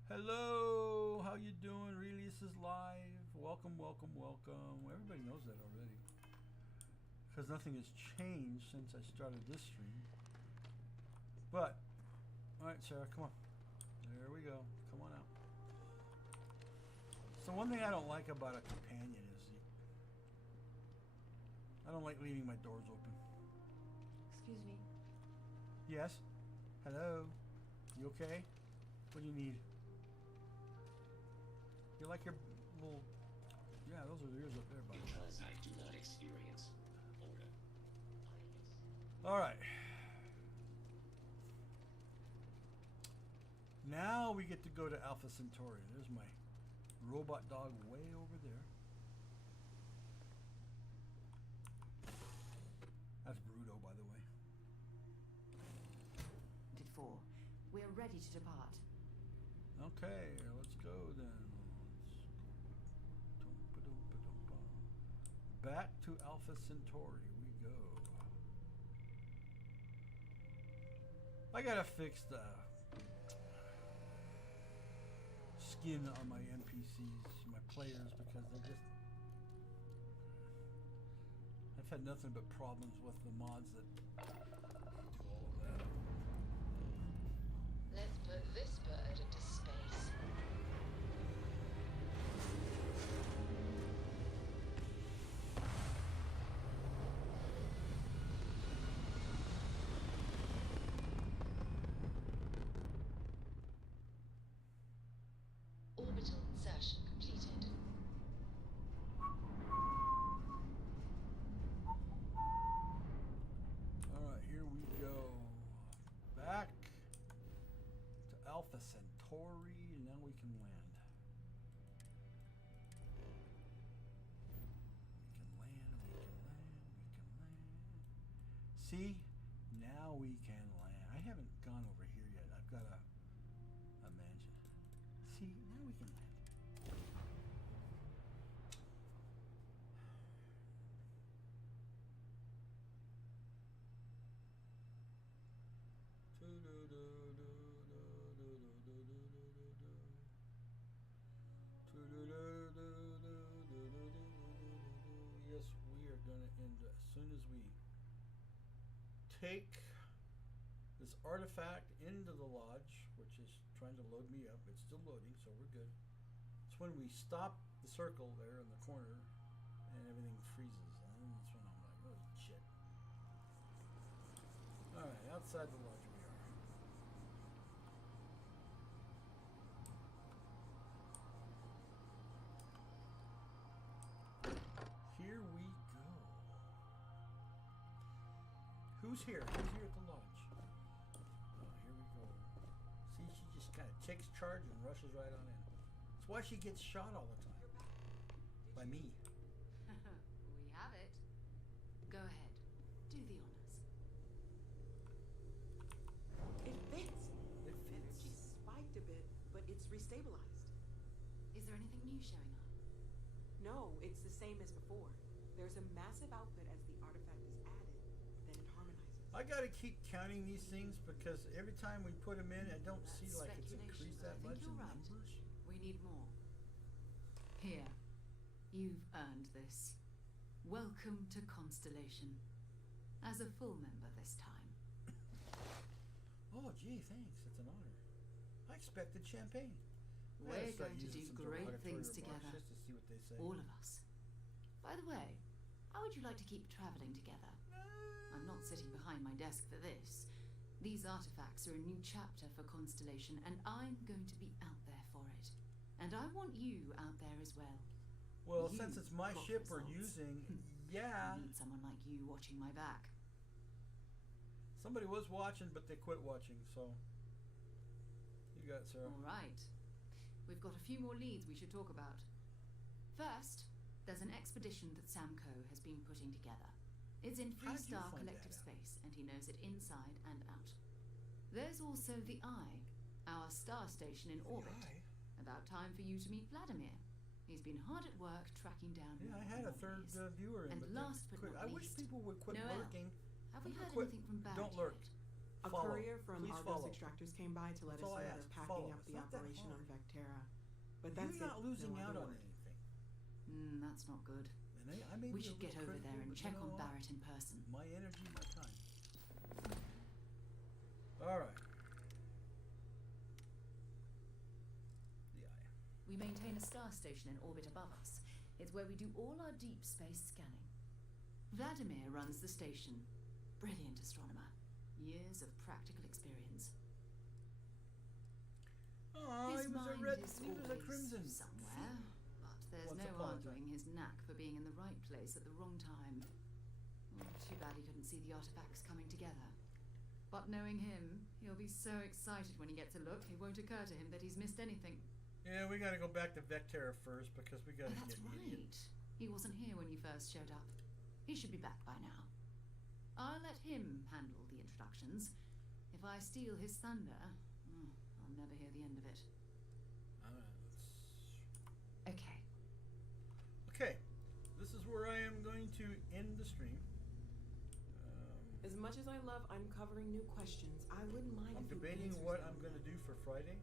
Hello, how you doing? Release is live. Welcome, welcome, welcome. Everybody knows that already, because nothing has changed since I started this stream. But, all right, Sarah, come on. There we go. Come on out. So one thing I don't like about a companion is I don't like leaving my doors open. Excuse me. Yes? Hello? You okay? What do you need? You like your little... Yeah, those are the ears up there, buddy. Because I do not experience order. Alright. Now we get to go to Alpha Centauri. There's my robot dog way over there. That's Bruto, by the way. Did 4. We're ready to depart. Okay, let's go then. Back to Alpha Centauri we go. I gotta fix the skin on my NPCs, my players, because they're just... I've had nothing but problems with the mods that do all of that. Let's put this bird into space. Orbital insertion completed. Alright, here we go. Back to Alpha Centauri, and now we can land. We can land. See? Now we can land. I haven't gone over here yet. I've got a mansion. See? Now we can land. Yes, we are going to end as soon as we take this artifact into the lodge, which is trying to load me up. It's still loading, so we're good. It's when we stop the circle there in the corner and everything freezes. And that's when I'm like, oh shit. Alright, outside the lodge we are. Here we go. Who's here? Who's here at the lodge? Oh, here we go. See, she just kind of takes charge and rushes right on in. That's why she gets shot all the time. By me. We have it. Go ahead. Do the honors. It fits. It fits. Energy spiked a bit, but it's restabilized. Is there anything new showing up? No, it's the same as before. There's a massive output as the artifact is added, then it harmonizes. I gotta keep counting these things because every time we put them in, I don't see like it's increased that much in numbers. We need more. Here. You've earned this. Welcome to Constellation. As a full member this time. Oh, gee, thanks. It's an honor. I expected champagne. We're going to do great things together. Just to see what they say. All of us. By the way, how would you like to keep traveling together? I'm not sitting behind my desk for this. These artifacts are a new chapter for Constellation, and I'm going to be out there for it. And I want you out there as well. Well, You since it's my got ship we're results. using, yeah. I need someone like you watching my back. Somebody was watching, but they quit watching, so. You got it, Sarah. All right. We've got a few more leads we should talk about. First, there's an expedition that Samco has been putting together. It's in How did you Freestar find Collective that out? Space, and he knows it inside and out. There's also the Eye, our star station in orbit. Eye? About time for you to meet Vladimir. He's been hard at work tracking down Yeah, I had a third anomalies. viewer in, And but last they but quit. not I wish least, people would quit Noel. lurking. Have we Don't heard quit. anything from Barrett Don't lurk. yet? A Follow. courier from Please Argos follow. Extractors came by to let That's us all I know ask. they're packing Follow. up It's the not that operation on hard. Vectera. But that's You're not it. losing No out other on word. anything. That's not good. And I may We be a should get little over there critical, and but check you on know what? Barrett in person. My energy, my time. All right. The Eye. We maintain a star station in orbit above us. It's where we do all our deep space scanning. Vladimir runs the station. Brilliant astronomer. Years of practical experience. Oh, His he was a mind red. is He was a always crimson. somewhere, but there's Once no upon a arguing his knack for being in the right place at the wrong time. Too bad he couldn't see the artifacts coming together. But knowing him, He'll be so excited when he gets a look, it won't occur to him that he's missed anything. Yeah, we gotta go back to Vectera first because we gotta That's get right. idiot. He wasn't here when you first showed up. He should be back by now. I'll let him handle the introductions. If I steal his thunder, I'll never hear the end of it. Okay. Okay, this is where I am going to end the stream. As much as I love uncovering new questions, I wouldn't mind I'm if you debating answered what them. I'm going to do for Friday.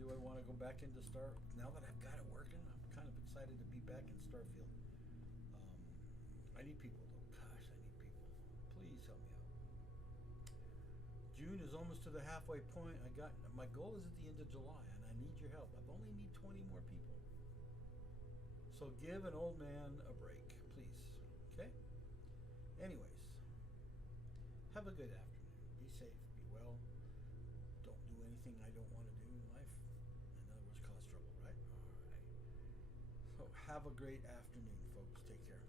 Do I want to go back into now that I've got it working? I'm kind of excited to be back in Starfield. I need people though. Gosh, I need people. Please help me out. June is almost to the halfway point. My goal is at the end of July, and I need your help. I've only need 20 more people. So give an old man a break, please. Okay? Anyways, have a good afternoon. Be safe, be well. Don't do anything I don't want to do in life. In other words, cause trouble, right? All right. So have a great afternoon, folks. Take care.